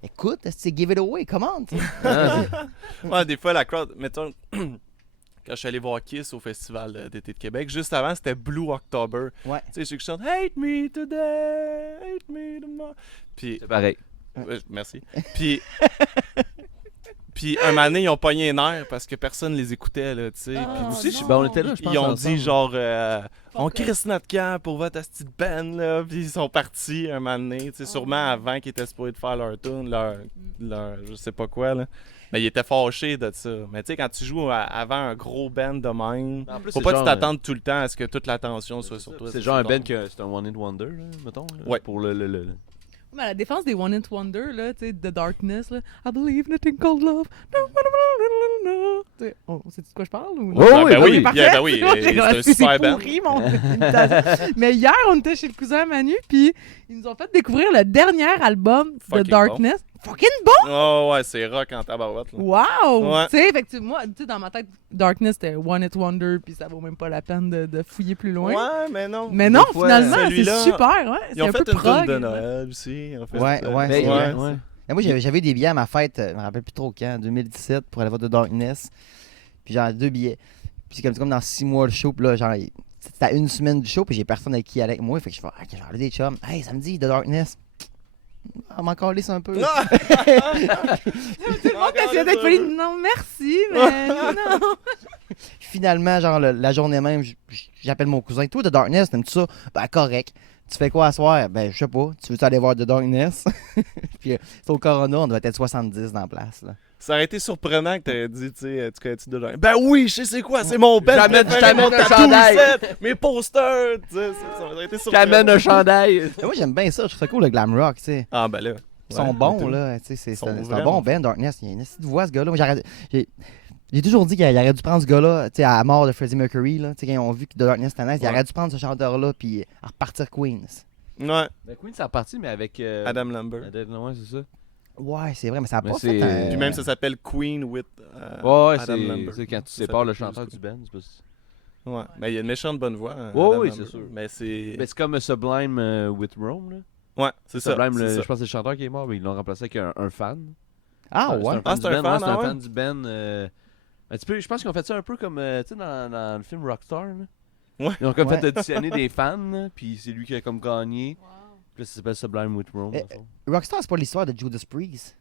écoute, c'est give it away, come on. tu sais. Ah, Ouais, des fois, la crowd, mettons, quand je suis allé voir Kiss au Festival d'été de Québec, juste avant, c'était Blue October. Ouais. Tu sais, ceux qui chantent Hate me today, hate me tomorrow. Puis, c'est pareil. merci. Puis, un moment donné, ils ont pogné les nerfs parce que personne les écoutait, là, tu sais. Puis, Oh, Tu sais, non. ben, on était là, je pense. ils ont ensemble. dit genre on Fuck crisse notre camp pour votre petite band là, puis ils sont partis un moment donné, tu sais, sûrement avant qu'ils étaient supposés de faire leur tune, leur je sais pas quoi là. Mais ils étaient fâchés de ça. Mais tu sais quand tu joues avant un gros band de même, En plus, faut c'est pas que genre, tu t'attendes tout le temps à ce que toute l'attention soit sur toi. C'est genre un band que c'est un one hit wonder, là, mettons. Là, Ouais. Pour le... Mais à la défense des One Hit Wonder, là, tu sais, The Darkness, là, I believe nothing called love. Tu sais, oh, sais-tu de quoi je parle? Ou non? Oh, Ah, oui, ben oui, oui, Parfait. ben oui, Moi, j'ai c'est un resté, super band. pourri, mon imitation. Mais hier, on était chez le cousin Manu, puis ils nous ont fait découvrir le dernier album de Fucking Darkness. Fucking bon! Oh ouais, c'est rock en tabarouette là. Wow! Ouais. Tu sais, fait que moi, tu sais, dans ma tête, Darkness, c'était One Hit Wonder, puis ça vaut même pas la peine de fouiller plus loin. Ouais, mais non. Mais non, Des fois, finalement, c'est celui-là, super, ouais. Ils C'est ont un fait peu une tune prog. de Noël aussi. Ils ont fait, Ouais, ouais, Mais, c'est ouais, vrai. ouais. Mais moi, j'avais eu des billets à ma fête, je me rappelle plus trop quand, en 2017, pour aller voir The Darkness. Puis j'en ai 2 billets. Puis c'est comme dans 6 mois le show, puis là, genre, c'était à 1 semaine du show, puis j'ai personne avec qui aller avec moi. Fait que je fais, ah, j'ai des chums. Hey, samedi, The Darkness. On m'en calisse un peu. Tout le monde essayait d'être poli. Non, merci, mais non. Finalement, genre, la journée même, j'appelle mon cousin. Toi, The Darkness, t'aimes-tu ça? Ben, correct. Tu fais quoi à soir? Ben, je sais pas. Tu veux aller voir The Darkness? Puis c'est au Corona, on devait être 70 dans la place. Là. Ça aurait été surprenant que t'aies dit, tu sais, tu connais-tu de Ben oui, je sais c'est quoi, c'est mon band. Je t'amène un chandail. Mes posters, tu sais, ça aurait été Je surprenant. t'amène un chandail. Mais moi, j'aime bien ça. Je trouve ça cool, le glam rock, tu sais. Ah, ben là. Ils sont bons, là. Tu sais, c'est sont un vraiment bon band, Darkness. Il y a une petite voix, ce gars-là. Moi, j'ai toujours dit qu'il aurait dû prendre ce gars-là, tu sais, à la mort de Freddie Mercury, là. Tu sais, quand ils ont vu que The Darkness était nice, il aurait dû prendre ce chanteur-là puis repartir Queen. Ouais, Ben, Queen, c'est reparti, mais avec. Adam Lambert. Ouais, c'est ça. Ouais, c'est vrai, mais ça a Mais pas c'est- fait un... Puis même, ça s'appelle Queen with Ouais, Adam Lambert. c'est quand tu Ça sépares le s'appelle chanteur plus, du band. C'est pas... Ouais, mais il y a une méchante bonne voix. Ouais, Adam oui, Lambert. c'est sûr. Mais c'est... Ben, c'est comme Sublime with Rome. Là. Ouais, c'est ça. Sublime, c'est je ça. pense que c'est le chanteur qui est mort, mais ils l'ont remplacé avec un fan. Ah, C'est ouais? un fan Ah, du c'est un band, fan, c'est un ah ouais? fan du band. Un petit peu, je pense qu'ils ont fait ça un peu comme tu sais, dans le film Rockstar. Là. Ouais. Ils ont comme Ouais. fait auditionner des fans, là, puis c'est lui qui a comme gagné. Puis là, ça s'appelle Sublime with Rome. Eh, dans le fond. Rockstar, c'est pas l'histoire de Judas Priest?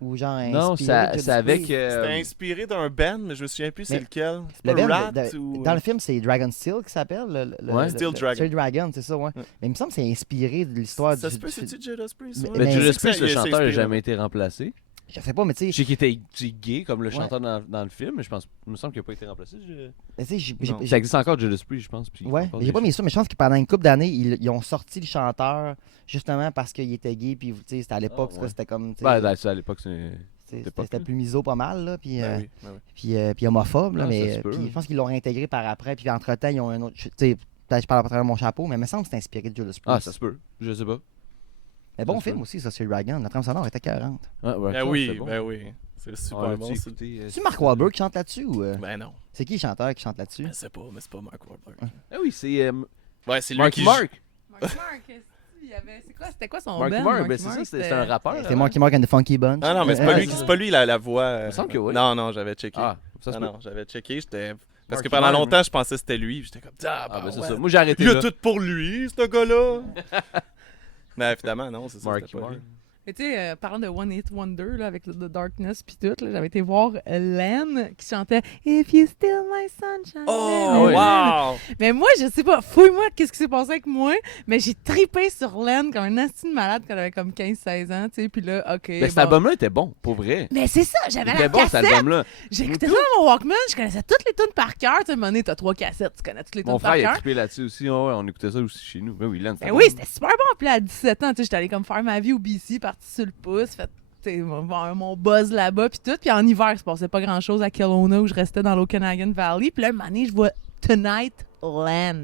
Ou genre Non, inspiré de c'est Judas avec. Priest? C'était inspiré d'un band, mais je me souviens plus c'est Mais lequel. C'est Le pas band, Rat ou... dans le film, c'est Dragon Steel qui s'appelle. Ouais. Steel Dragon. Steel Dragon, c'est ça, ouais. Ouais. Mais il me semble que c'est inspiré de l'histoire Ça du... se peut, c'est-tu Judas Priest? Mais- ouais? Mais mais- Judas C'est Priest, le c'est chanteur n'a inspiré, jamais ouais. été remplacé. Je sais pas, mais tu Je sais, sais qu'il était gay comme le Ouais. chanteur dans le film, mais je pense, il me semble qu'il n'a pas été remplacé. tu sais, Non. Ça existe encore Judas Priest, je pense. Puis Ouais, encore mais j'ai des pas mis ça, mais je pense que pendant une couple d'années, ils ont sorti le chanteur justement parce qu'il était gay, puis tu sais, c'était à l'époque, Ah, ouais. c'était comme, tu sais, Ben, ça, à l'époque, c'est. l'époque, c'était là. plus miso pas mal, là, puis, Ben oui, ben oui. puis homophobe, là, Ah, ça mais se peut. puis je pense qu'ils l'ont réintégré par après, puis entre-temps, ils ont un autre, tu sais, peut-être je parle à travers mon chapeau, mais il me semble que c'est inspiré de Judas Priest. Ah, ça se peut. Je sais pas. Mais bon ça se film peut. aussi, ça, sur Dragon, la trame sonore était 40. Ah, ouais, Ben ça, oui, c'est bon. ben oui. C'est On super l'a-tu bon. c'est- écouté, C'est Mark Wahlberg qui chante là-dessus ou Ben non. c'est qui le chanteur qui chante là-dessus? Je sais pas, mais c'est pas Mark Wahlberg. Ah oui, c'est Ouais, c'est lui Marky qui... Mark. C'était quoi son Marky band? Mark, ben Marky c'est ça, Mark, c'est un rappeur. C'était là, Marky Mark and the Funky Bunch. Ah non, mais c'est pas lui la voix. Il me semble que oui. Non, non, j'avais checké. Ah, ça se Ah peut. non, j'avais checké, j'étais... Parce Marky que pendant Mark, longtemps, je pensais que c'était lui, puis j'étais comme... Ah, Ah, ben c'est ouais. ça. Moi, j'ai arrêté Il a là. tout pour lui, ce gars-là. Mais évidemment, non, c'est ça, Marky c'était pas Mark. lui. Mais tu sais, parlant de One Hit Wonder, là, avec The Darkness puis tout, là, j'avais été voir Len qui chantait If You Still My Sunshine. Oh, oui. wow! Mais moi, je sais pas, fouille-moi qu'est-ce qui s'est passé avec moi, mais j'ai tripé sur Len comme un astine malade quand j'avais comme 15-16 ans, tu sais, puis là, OK. Mais cet bon. album-là était bon, pour vrai. Mais c'est ça, Il j'avais était la bon, cet cassette. album-là. J'écoutais ça dans mon Walkman, je connaissais toutes les tunes par cœur. Tu sais, à un moment donné, t'as 3 cassettes, tu connais toutes les Mon tunes par frère, il a cœur. trippé là-dessus aussi. Ouais, on écoutait ça aussi chez nous. Ben oui, Len, Ben oui, c'était super bon. Puis là, à 17 ans, tu sais, j'étais allée comme faire ma vie au BC, partie sur le pouce, fait tu sais, mon buzz là-bas, puis tout. Puis en hiver, il se passait pas grand-chose à Kelowna où je restais dans l'Okanagan Valley. Puis là, un moment donné, je vois Tonight Land.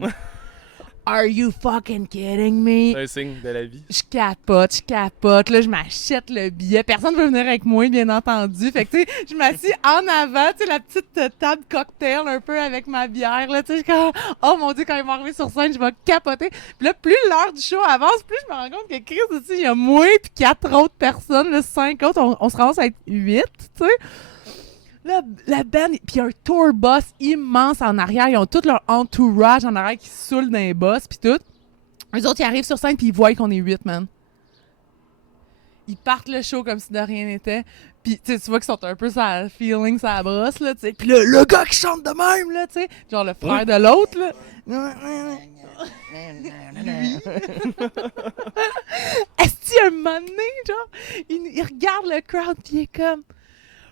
Are you fucking kidding me? C'est un signe de la vie. Je capote. Là, je m'achète le billet. Personne ne veut venir avec moi, bien entendu. Fait que, tu sais, je m'assis en avant, tu sais, la petite table cocktail un peu avec ma bière, là, tu sais, comme, oh mon Dieu, quand ils vont arriver sur scène, je vais capoter. Puis là, plus l'heure du show avance, plus je me rends compte que Chris, tu sais, il y a moi puis 4 autres personnes, là, 5 autres, on se ramasse à être 8, tu sais. Là, la band, puis il y a un tour bus immense en arrière. Ils ont tout leur entourage en arrière qui saoule dans les bus, puis tout. Eux autres, ils arrivent sur scène, puis ils voient qu'on est 8, man. Ils partent le show comme si de rien n'était. Puis tu vois qu'ils sont un peu ça feeling, ça brosse, là, tu sais. Puis le gars qui chante de même, là, tu sais. Genre le frère de l'autre, là. Est-ce qu'il un moment donné, genre, il regarde le crowd, puis il est comme...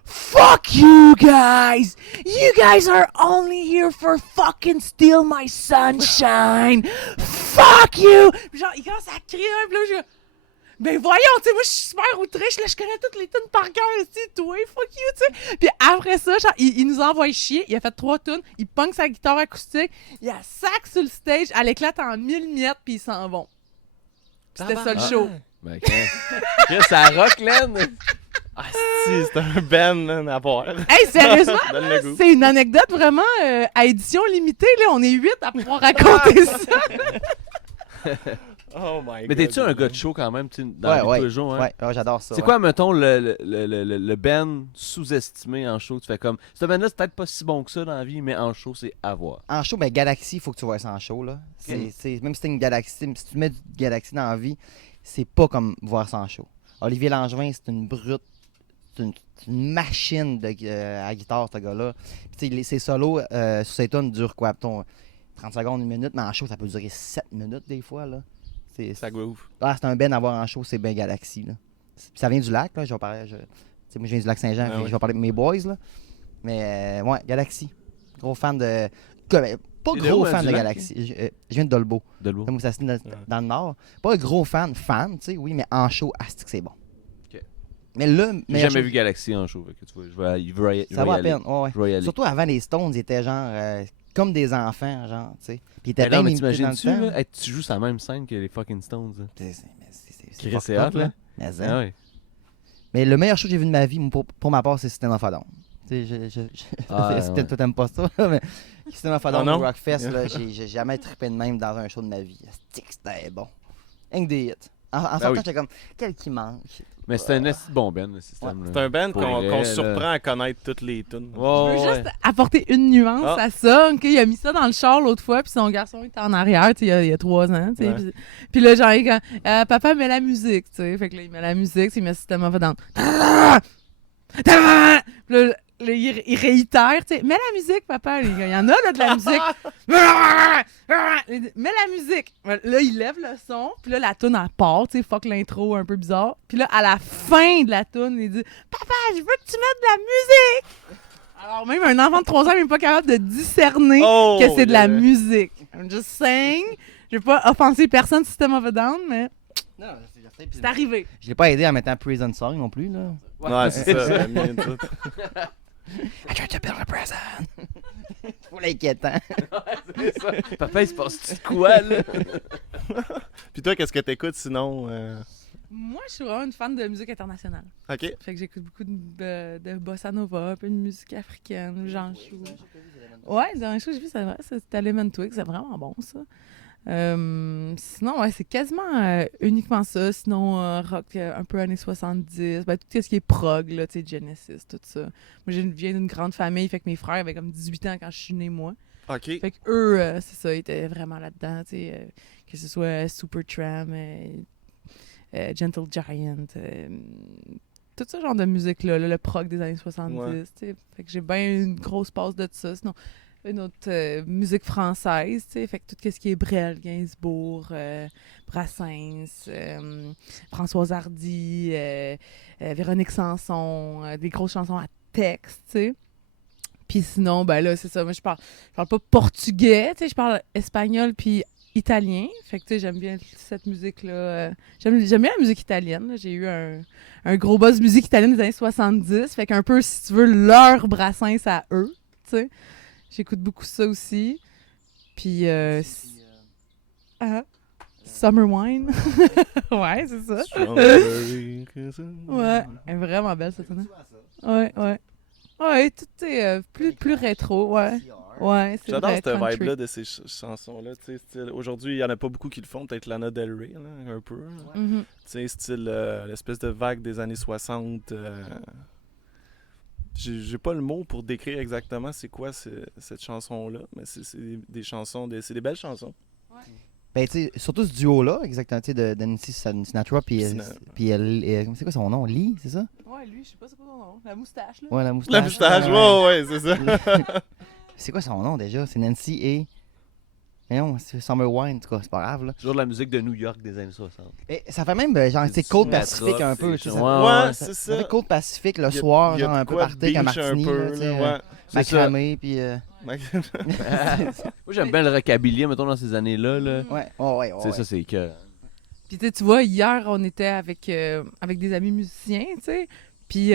Fuck you guys! You guys are only here for fucking steal my sunshine! Fuck you! Puis genre, il commence à crier un peu, là, je... Ben voyons, tu sais, moi je suis super outrée, là, je connais toutes les tunes par cœur, tu sais, toi, fuck you, tu sais. Puis après ça, genre, il nous envoie chier, il a fait 3 tunes, il punk sa guitare acoustique, il a sac sur le stage, elle éclate en 1000 miettes, puis ils s'en vont. C'était ça le show. Ben, Chris, ça rock, Len. Ah, si, c'est un band, man, à voir. Hey, sérieusement, Donne là, le goût. c'est une anecdote vraiment à édition limitée, là, on est 8 à pouvoir raconter ça. Oh my god. Mais t'es-tu un gars de show quand même, tu sais, dans la vie de tous les jours, hein? Ouais, j'adore ça. C'est quoi, mettons, le band sous-estimé en show? Tu fais comme, ce band-là, c'est peut-être pas si bon que ça dans la vie, mais en show, c'est à voir. En show, ben Galaxy, il faut que tu vois ça en show, là. Même si t'es une Galaxy, si tu mets du Galaxy dans la vie, c'est pas comme voir ça en show. Olivier Langevin, c'est une brute, c'est une machine à guitare, ce gars-là. Puis tu sais, ses solos sur ses tunes durent quoi, mettons, 30 secondes, 1 minute, mais en show, ça peut durer 7 minutes des fois, là. Ça groove. C'est un ben à voir en show, c'est ben Galaxy, là. Puis ça vient du lac, là, sais, moi, je viens du Lac-Saint-Jean, Ah puis oui. je vais parler de mes boys, là. Mais, ouais, Galaxy. Gros fan de... Pas Et de gros où, fan du de lac? Galaxy. Je viens de Dolbeau. De l'eau. Comme ça se dit dans le Nord. Pas un gros fan, tu sais, oui, mais en show, asti que c'est bon. Ok. Mais là, J'ai jamais vu Galaxy en show. Fait que tu vois, je veux ça va à y aller. peine. Ouais. Je vais y aller. Surtout avant, les Stones, ils étaient genre comme des enfants, genre, tu sais. Puis ils étaient Mais non, bien mais limités dans le t'imagines-tu, temps. là, tu joues sur la même scène que les fucking Stones. Là. C'est Chris, fucked c'est up, hot, là. Mais, Ah ouais. mais le meilleur show que j'ai vu de ma vie, pour ma part, c'est System of a Down. Tu sais, Ah, peut-être ouais. toi t'aimes pas ça, mais System of a Down non? au Rockfest, là, j'ai jamais trippé de même dans un show de ma vie. C'était bon. Rien que des hits. En sortant, oui. j'étais comme, quel qui manque? Mais c'est un esti de bon Ben, le système. C'est un band Pour qu'on vrai, se là. surprend à connaître toutes les tunes. Je Ouais, veux ouais. juste apporter une nuance Ah. à ça. Ok, il a mis ça dans le char l'autre fois, puis son garçon était en arrière, tu sais, il y a 3 ans. Tu sais, Ouais. puis là, genre, il est comme, papa met la musique, tu sais. Fait que là, il met la musique, il met System of a Down. Puis là, il réitère, tu sais, mets la musique, papa. Il y en a là de la musique. Mets la musique. Là, il lève le son, puis là, la toune, elle part, tu sais, fuck l'intro un peu bizarre. Puis là, à la fin de la toune, il dit, papa, je veux que tu mettes de la musique. Alors, même un enfant de 3 ans n'est même pas capable de discerner Oh, que c'est de la yeah. musique. I'm just saying. Je vais pas offenser personne System of a Down, mais Non, c'est arrivé. Je l'ai pas aidé en mettant Prison Song non plus, là. Ouais, c'est ça. la mienne, tout. I tried to build a prison. Trop l'inquiétant. C'est ça. Papa, il se passe-tu de quoi, là? Puis toi, qu'est-ce que t'écoutes sinon? Moi, je suis vraiment une fan de musique internationale. OK. Fait que j'écoute beaucoup de bossa nova, un peu de musique africaine, Jean Chou. Ouais, le dernier show que j'ai vu, c'est vrai, c'était Lemon Twig, c'est vraiment bon, ça. Sinon, ouais, c'est quasiment uniquement ça. Sinon, rock un peu années 70. Ben, tout ce qui est prog, là, tu sais, Genesis, tout ça. Moi, je viens d'une grande famille, fait que mes frères avaient comme 18 ans quand je suis née, moi. OK. Fait que eux, c'est ça, ils étaient vraiment là-dedans, tu sais. Que ce soit Supertramp, Gentle Giant, tout ce genre de musique-là, là, le prog des années 70, Ouais. tu sais. Fait que j'ai bien une grosse passe de ça. Sinon, une autre musique française, tu sais. Fait que tout ce qui est Brel, Gainsbourg, Brassens, Françoise Hardy, Véronique Sanson, des grosses chansons à texte, tu sais. Puis sinon, ben là, c'est ça. Moi, je parle pas portugais, tu sais. Je parle espagnol puis italien. Fait que, tu sais, j'aime bien cette musique-là. J'aime bien la musique italienne. Là. J'ai eu un gros buzz musique italienne des années 70. Fait qu'un peu, si tu veux, leur Brassens à eux, tu sais. J'écoute beaucoup ça aussi. Puis, Summer Wine. Ouais, c'est ça. Ouais, elle est vraiment belle cette tune. Ouais. Ouais, tout est plus rétro, ouais. Ouais, c'est J'adore vrai, cette country. vibe-là de ces chansons-là. Tu sais, style, aujourd'hui, il n'y en a pas beaucoup qui le font. Peut-être Lana Del Rey, là, un peu. Là. Mhm. Tu sais, style l'espèce de vague des années 60. J'ai pas le mot pour décrire exactement c'est quoi cette chanson-là, mais c'est des chansons, c'est des belles chansons. Ben, tu sais, surtout ce duo-là, exactement, tu sais, de Nancy Sinatra, puis c'est quoi son nom? Lee, c'est ça? Ouais, lui, je sais pas c'est quoi son nom. La moustache, là. Ouais, la moustache. La moustache, ouais, c'est ça. C'est quoi son nom déjà? C'est Nancy et... Mais non, c'est Summer Wine, en tout cas, c'est pas grave, là. Toujours de la musique de New York des années 60. Et ça fait même, genre, tu sais, C'est Côte Sinatra, Pacifique un peu, tu sais. c'est- ça- Ouais, c'est Ça fait ça. Côte Pacifique le Il y a- soir, il y a genre, de un peu quoi de party qu'à beach Martini, un peu, là, tu sais, là, ouais. C'est ça. macramé, puis... Moi, j'aime bien le rockabilly, mettons, dans ces années-là. Là. Ouais. Tu sais, ça, c'est que... Puis tu vois, hier, on était avec des amis musiciens, tu sais. Puis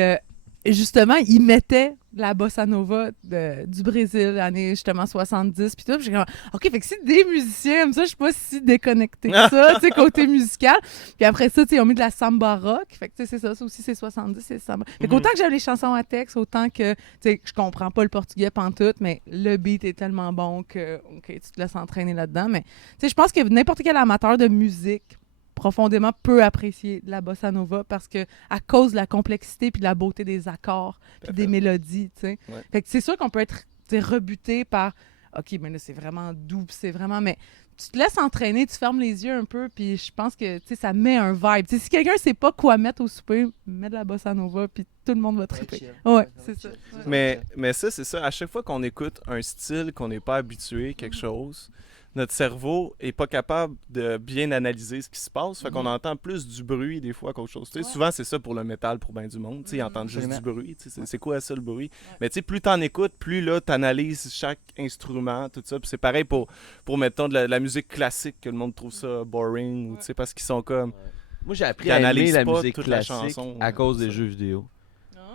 justement, ils mettaient la bossa nova du Brésil, années justement 70, puis tout. Puis j'ai comme, OK, fait que si des musiciens aiment ça, je suis pas si déconnectée de ça, tu sais, côté musical. Puis après ça, tu sais, ils ont mis de la samba rock. Fait que tu sais, c'est ça aussi, c'est 70, c'est samba. Fait qu'autant que j'aime les chansons à texte, autant que, tu sais, je comprends pas le portugais pantoute, mais le beat est tellement bon que, OK, tu te laisses entraîner là-dedans. Mais, tu sais, je pense que n'importe quel amateur de musique profondément peut apprécier la bossa nova parce que à cause de la complexité puis de la beauté des accords puis des mélodies, tu sais. Ouais. Fait que c'est sûr qu'on peut être tu sais, rebuté par OK, mais là c'est vraiment doux, puis c'est vraiment mais tu te laisses entraîner, tu fermes les yeux un peu puis je pense que tu sais ça met un vibe. Tu sais, si quelqu'un sait pas quoi mettre au souper, mets de la bossa nova puis tout le monde va triper. Ouais, c'est ça. Mais ça, c'est ça. À chaque fois qu'on écoute un style qu'on n'est pas habitué, quelque chose, notre cerveau est pas capable de bien analyser ce qui se passe. Fait qu'on entend plus du bruit des fois qu'autre chose. Tu sais, souvent, c'est ça pour le métal, pour bien du monde. Tu sais, ils entendent juste du bruit. Tu sais, c'est quoi ça, le bruit? Mais tu sais, plus t'en écoutes, plus là, t'analyses chaque instrument, tout ça. Puis c'est pareil pour mettons, de la musique classique, que le monde trouve ça boring. Ou, tu sais, parce qu'ils sont comme... Moi, j'ai appris à aimer la musique classique chanson, à cause des jeux vidéo.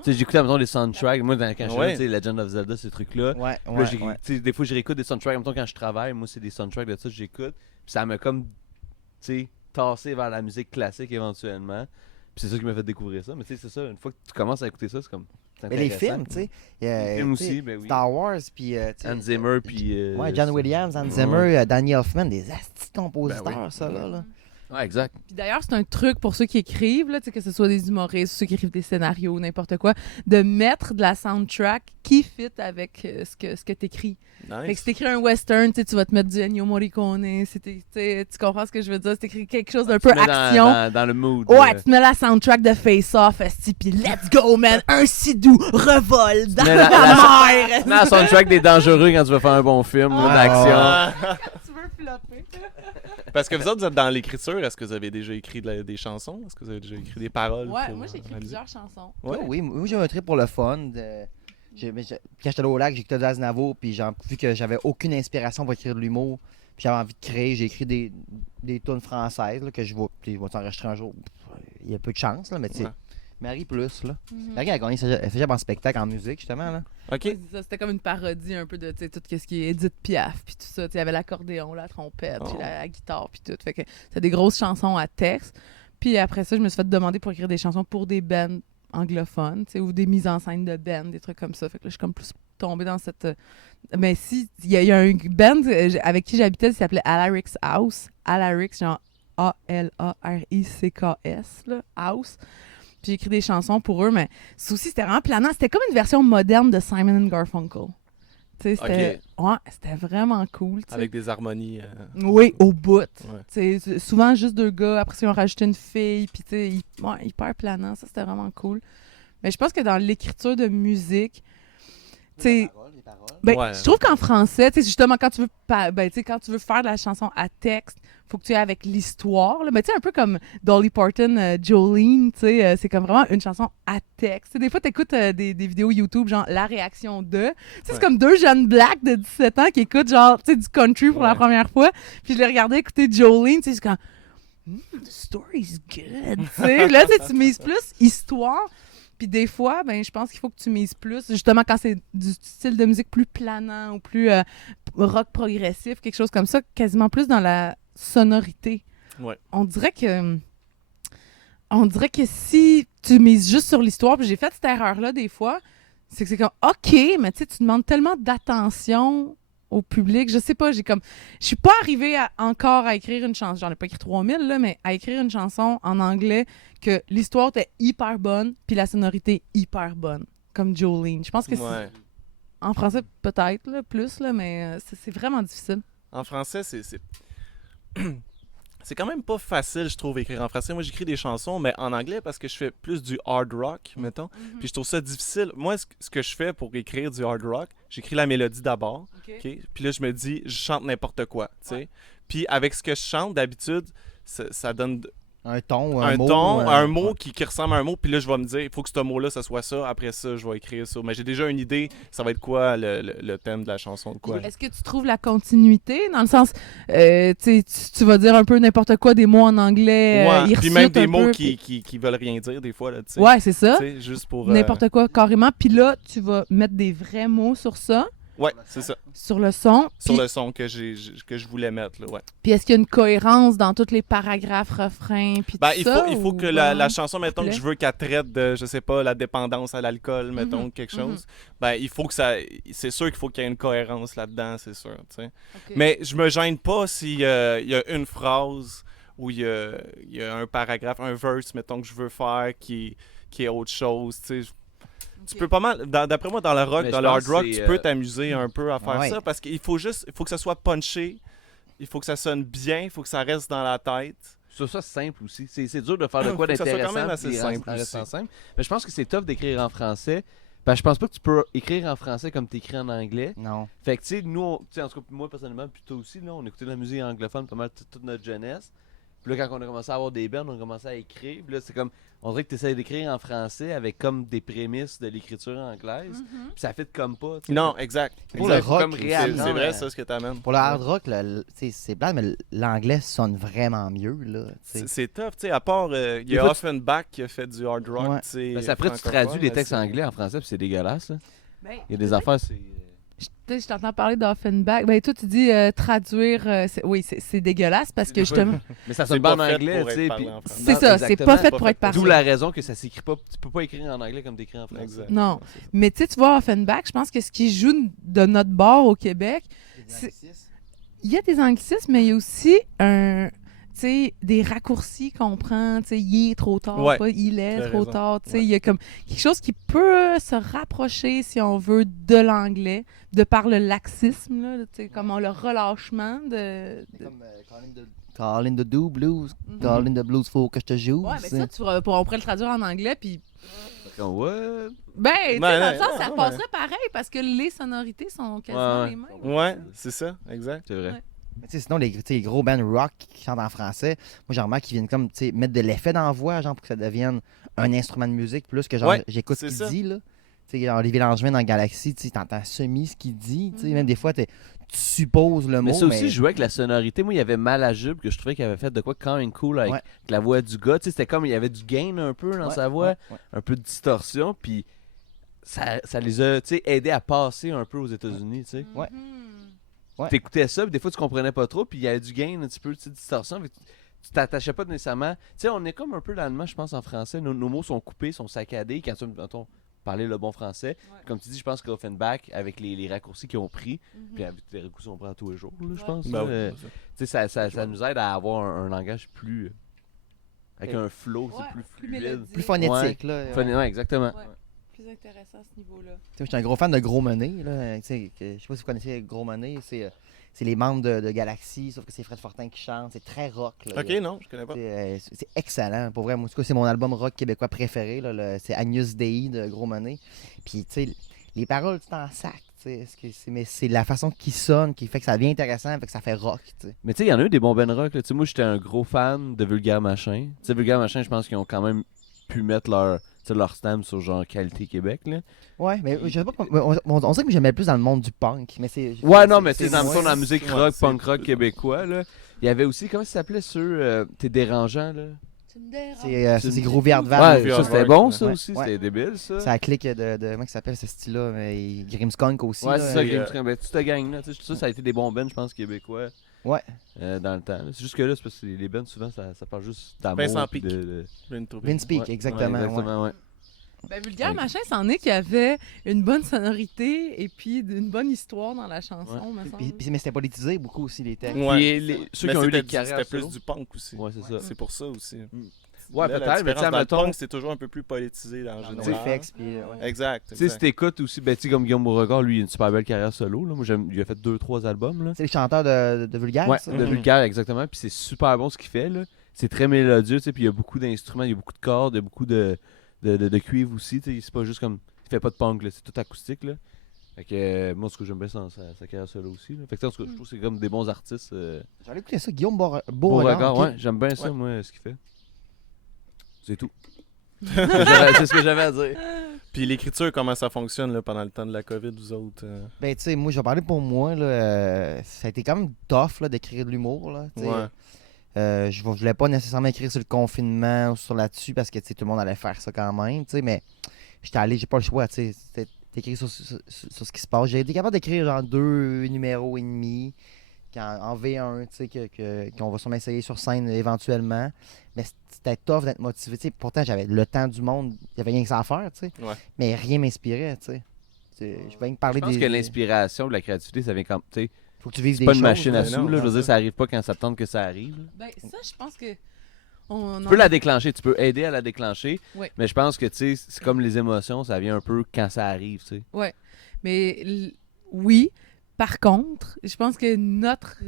Tu sais, j'écoutais, mettons, les soundtracks. Moi, quand je jouais, tu sais, Legend of Zelda, ces trucs-là. Des fois, je réécoute des soundtracks. Mettons, quand je travaille, moi, c'est des soundtracks de ça que j'écoute. Puis ça m'a comme, tu sais, tassé vers la musique classique éventuellement. Puis c'est ça qui m'a fait découvrir ça. Mais tu sais, c'est ça. Une fois que tu commences à écouter ça, c'est comme... Mais les films, tu sais. Les films aussi, ben oui. Star Wars, puis... Hans Zimmer, puis... John Williams, Hans Zimmer, Danny Elfman, des astis compositeurs, ça, là. Ouais, exact. Puis d'ailleurs, c'est un truc pour ceux qui écrivent, là, que ce soit des humoristes, ceux qui écrivent des scénarios, n'importe quoi, de mettre de la soundtrack qui fit avec ce que tu écris. Nice. Fait que si t'écris un western, tu vas te mettre du Ennio Morricone. Tu comprends ce que je veux dire? Si t'écris quelque chose d'un peu action. Dans le mood. Ouais, tu te mets la soundtrack de Face Off, puis let's go, man! Un sidou revole dans la mer! Tu mets la soundtrack des dangereux quand tu veux faire un bon film d'action. Tu veux flopper. Parce que vous autres, vous êtes dans l'écriture. Est-ce que vous avez déjà écrit des chansons? Est-ce que vous avez déjà écrit des paroles? Ouais, moi j'ai écrit plusieurs chansons. Ouais. Oui, moi j'ai un trip pour le fun. Quand j'étais au lac, j'écoutais d'Aznavour, puis vu que j'avais aucune inspiration pour écrire de l'humour, puis j'avais envie de créer, j'ai écrit des tunes françaises là, que je vais t'enregistrer un jour. Il y a peu de chance, là, mais tu sais. Marie Plus, là. Marie a gagné cégep en spectacle en musique, justement, là. OK. Ouais, c'était comme une parodie un peu de tout ce qui est Edith Piaf, puis tout ça. Il y avait l'accordéon, la trompette, puis la guitare, puis tout. Fait que c'est des grosses chansons à texte. Puis après ça, je me suis fait demander pour écrire des chansons pour des bands anglophones, ou des mises en scène de bands, des trucs comme ça. Fait que là, je suis comme plus tombée dans cette... Mais si, il y a un band avec qui j'habitais, qui s'appelait Alaric's House. Alaric's, genre A-L-A-R-I-C-K-S, là, House. Puis j'ai écrit des chansons pour eux, mais c'était vraiment planant. C'était comme une version moderne de Simon & Garfunkel. C'était vraiment cool. T'sais. Avec des harmonies. Oui, au bout. Ouais. Souvent juste deux gars, après ils ont rajouté une fille, puis hyper planant. Ça, c'était vraiment cool. Mais je pense que dans l'écriture de musique, les paroles. Je trouve qu'en français, justement, quand tu veux faire de la chanson à texte, faut que tu aies avec l'histoire. Là. Mais un peu comme Dolly Parton, Jolene, c'est comme vraiment une chanson à texte. Des fois, tu écoutes des vidéos YouTube, genre La réaction de. C'est comme deux jeunes blacks de 17 ans qui écoutent genre du country pour la première fois. Puis je les regardais écouter Jolene, c'est comme the story's good. Là, tu mises plus histoire. Puis des fois, je pense qu'il faut que tu mises plus, justement quand c'est du style de musique plus planant ou plus rock progressif, quelque chose comme ça, quasiment plus dans la sonorité. Ouais. On dirait que si tu mises juste sur l'histoire, puis j'ai fait cette erreur-là des fois, c'est que c'est comme, OK, mais tu demandes tellement d'attention au public. Je sais pas, je suis pas arrivée encore à écrire une chanson, j'en ai pas écrit 3000, là, mais à écrire une chanson en anglais que l'histoire était hyper bonne puis la sonorité hyper bonne, comme Jolene. Je pense que c'est... En français, peut-être, là, plus, là, mais c'est vraiment difficile. En français, c'est quand même pas facile, je trouve, écrire en français. Moi, j'écris des chansons, mais en anglais, parce que je fais plus du hard rock, mettons. Puis je trouve ça difficile. Moi, ce que je fais pour écrire du hard rock, j'écris la mélodie d'abord. Okay? Puis là, je me dis, je chante n'importe quoi, tu sais. Puis avec ce que je chante, d'habitude, ça donne... Un ton, un mot qui ressemble à un mot, puis là, je vais me dire, il faut que ce mot-là, ça soit ça. Après ça, je vais écrire ça. Mais j'ai déjà une idée, ça va être quoi le thème de la chanson, de quoi. Est-ce que tu trouves la continuité, dans le sens, tu vas dire un peu n'importe quoi, des mots en anglais, puis même des mots qui veulent rien dire, des fois, là, tu sais. Ouais, c'est ça. Juste pour... N'importe quoi, carrément. Puis là, tu vas mettre des vrais mots sur ça. Ouais, c'est ça. Sur le son. Sur le son que je voulais mettre, là, ouais. Puis est-ce qu'il y a une cohérence dans tous les paragraphes, refrains, puis tout ça? Il faut que la chanson, mettons que je veux qu'elle traite de, je sais pas, la dépendance à l'alcool, mettons, quelque chose. Il faut que ça... C'est sûr qu'il faut qu'il y ait une cohérence là-dedans, c'est sûr, tu sais. Okay. Mais je me gêne pas s'il y a une phrase ou il y a un paragraphe, un verse, mettons, que je veux faire qui est autre chose, tu sais. Tu peux pas mal, d'après moi, dans le rock, dans le hard rock, tu peux t'amuser un peu à faire ça parce qu'il faut que ça soit punché, il faut que ça sonne bien, il faut que ça reste dans la tête. C'est ça simple aussi. C'est dur de faire de quoi d'intéressant. Ça soit quand même assez simple. Mais je pense que c'est tough d'écrire en français Parce que je pense pas que tu peux écrire en français comme tu écris en anglais. Non. Fait que, tu sais, nous, tu sais, en tout cas, moi, personnellement, puis toi aussi, là, on écoutait de la musique anglophone pas mal toute notre jeunesse. Puis là, quand on a commencé à avoir des bands, on a commencé à écrire. Puis là, c'est comme, on dirait que tu essaies d'écrire en français avec comme des prémices de l'écriture anglaise. Puis ça fait comme pas. T'sais. Non, exact. Pour exact. le rock, comme C'est réapprendre vrai, à- ça, ce que t'amènes. Pour le hard rock, c'est plate, mais l'anglais sonne vraiment mieux. Là, C'est tough, tu sais, à part, il y Des a fois, Offenbach qui a fait du hard rock, Ouais. tu sais. Parce qu'après, tu francophone, traduis les mais textes c'est- anglais en français, puis c'est dégueulasse. Là. Ben, Il y a des affaires, c'est. je t'entends parler d'Offenbach. Ben, toi, tu dis traduire. Oui, c'est dégueulasse parce que justement. Mais ça C'est sonne pas pas en fait anglais, pour tu être sais. parlé puis- en français. C'est Non, ça, c'est exactement. pas fait Pas pour fait être parlé. D'où la raison que ça s'écrit pas. Tu peux pas écrire en anglais comme t'écris en français. Exact. Non. C'est ça. Mais tu sais, tu vois, Offenbach, je pense que ce qui joue de notre bord au Québec, il y a des anglicismes, mais il y a aussi des raccourcis qu'on prend. Tu sais, il est trop tard, Ouais, pas il est t'as trop raison. tard. Tu sais, Ouais. il y a comme quelque chose qui peut se rapprocher, si on veut, de l'anglais, de par le laxisme, là, tu sais, comme le relâchement de. C'est comme Call in the Do Blues. Call in the Blues, faut que je te joue. Ouais, mais ça, on pourrait le traduire en anglais, puis. Comme, what? Ben, tu sais, Ouais, dans le ouais, sens, ouais, ça ouais. passerait pareil, parce que les sonorités sont quasiment Ouais. les mêmes. Ouais, c'est ça, exact. C'est vrai. Ouais. Mais tu sais, sinon, les gros bands rock qui chantent en français, moi, j'en remarque qu'ils viennent comme, tu sais, mettre de l'effet dans la voix, genre, pour que ça devienne un instrument de musique, plus que, genre, Ouais, j'écoute ce c'est qu'il ça. dit, là. Tu sais, genre, Olivier Langevin dans Galaxy, tu sais, t'entends semi ce qu'il dit, tu sais, même des fois, tu supposes le Mais mot, ça aussi, je jouais avec la sonorité. Moi, il y avait Mal à Jupe que je trouvais qu'il avait fait de quoi quand même cool avec Ouais. la voix du gars. Tu sais, c'était comme il y avait du gain un peu dans Ouais, sa voix, ouais, ouais. un peu de distorsion, puis ça les a, tu sais, aidés à passer un peu aux États-Unis, tu sais. Ouais. Mhm. Ouais. T'écoutais ça, puis des fois tu comprenais pas trop, puis il y avait du gain un petit peu, tu sais, de distorsion. Fait que tu t'attachais pas nécessairement. Tu sais, on est comme un peu l'allemand, je pense, en français. Nos mots sont coupés, sont saccadés. Quand on parlait le bon français, Ouais. comme tu dis, je pense qu'Offenbach, avec les raccourcis qu'ils ont pris, Mhm. puis avec les raccourcis qu'on prend tous les jours, là, je Ouais. pense. Ben là, oui, tu sais, ça nous aide à avoir un langage plus. Avec Et- un flow, Ouais, c'est plus plus fluide. mélodique. Plus phonétique, là. Ouais, exactement. Ouais. Plus intéressant à ce niveau-là. Tu sais, je suis un gros fan de Gros Money, là. Tu sais, je sais pas si vous connaissez Gros Money, c'est les membres de Galaxy, sauf que c'est Fred Fortin qui chante, c'est très rock, là. Ok, non, je connais pas. C'est excellent. Pour vrai, moi, en tout cas, c'est mon album rock québécois préféré. Là, c'est Agnus Dei de Gros Money. Puis, tu sais, les paroles, tu t'en sac. Mais c'est la façon qu'ils sonnent qui fait que ça devient intéressant, fait que ça fait rock. T'sais. Mais tu sais, il y en a eu des bons Ben Rock. Là. Tu sais, moi, j'étais un gros fan de Vulgaire Machin. Tu sais, Vulgaire Machin, je pense qu'ils ont quand même pu mettre leur stamp sur genre Qualité Québec. Là. Ouais, mais je sais pas. On dirait que j'aimais plus dans le monde du punk. Mais c'est, Ouais, non, mais tu c'est sais, dans, moins- mettons, dans la musique ouais, rock, c'est punk rock plus- québécois, là, il y avait aussi, comment ça s'appelait ceux, T'es dérangeant, là? Tu me déranges. c'est Gros Viardval. Ouais, ça c'était ouais, bon, ouais. ça Ouais, aussi, ouais. c'était débile, ça. Ça clique de. Comment il s'appelle ce style-là? Grimskunk aussi. Ouais, là. c'est ça, Puis, Grimmskunk. Ben, toute cette gang-là, tu sais, ça a été des bons bands, je pense, québécois. Ouais. Dans le temps. là. C'est juste que là, c'est parce que les bands, souvent, ça parle juste d'amour. Vincent puis Pic. de- Vince Peak, Ouais, exactement. ouais, ouais. exactement, ouais. Ben, Vulgaire Ouais. Machin, c'en est qu'il y avait une bonne sonorité et puis une bonne histoire dans la chanson, me semble. Mais c'était politisé beaucoup aussi, les textes. Ouais. Puis ceux Mais qui ont eu c'était des carrières C'était plus solo. du punk aussi. Ouais, c'est ça. C'est pour ça aussi. Ouais, Là, peut-être, la mais tu sais, différence dans le mettons, punk, c'est toujours un peu plus politisé en Tu sais, général. Fex, puis, ouais. Exact. tu sais, si exact. t'écoutes aussi, ben, tu sais, comme Guillaume Beauregard, lui, il a une super belle carrière solo. Là. Moi, il a fait 2-3 albums. Là. C'est les chanteurs de Vulgaire, Ouais, ça? de Vulgaire, exactement. Puis c'est super bon ce qu'il fait. Là. C'est très mélodieux, tu sais, puis il y a beaucoup d'instruments, il y a beaucoup de cordes, il y a beaucoup de cuivre aussi. Tu sais, c'est pas juste comme. Il fait pas de punk, là, c'est tout acoustique. Là. Fait que moi, ce que j'aime bien, c'est sa carrière solo aussi. Là. Fait que, en tout cas, je trouve que c'est comme des bons artistes. J'allais écouter ça, Guillaume Beauregard. Beauregard, ok. ouais, j'aime bien ça, Ouais. moi, ce qu'il fait. C'est tout. C'est ce que j'avais à dire. Puis l'écriture, comment ça fonctionne là, pendant le temps de la COVID, vous autres? Ben, tu sais, moi, je vais parler pour moi, là. Ça a été quand même tough, là, d'écrire de l'humour, là. tu sais. Ouais. Je voulais pas nécessairement écrire sur le confinement ou sur là-dessus parce que, tu sais, tout le monde allait faire ça quand même, tu sais, mais j'ai pas le choix, tu sais. C'était écrit sur ce qui se passe. J'ai été capable d'écrire, genre, 2 numéros et demi en V1, tu sais, qu'on va sûrement essayer sur scène éventuellement. Mais c'était tough d'être motivé, tu sais. Pourtant, j'avais le temps du monde, il y avait rien que ça à faire, tu sais. Ouais. Mais rien m'inspirait, tu sais. Je viens de parler Je pense des. que l'inspiration de la créativité, ça vient quand. Tu sais, Faut que tu vives c'est des pas une choses, machine à là. mais sous, non, là. Je veux non, dire, ça. ça arrive pas quand ça te tente que ça arrive. là. Ben, ça, je pense que. On Tu peux la déclencher, tu peux aider à la déclencher. Oui. Mais je pense que, tu sais, c'est comme les émotions, ça vient un peu quand ça arrive, tu sais. Mais oui. Par contre, je pense que notre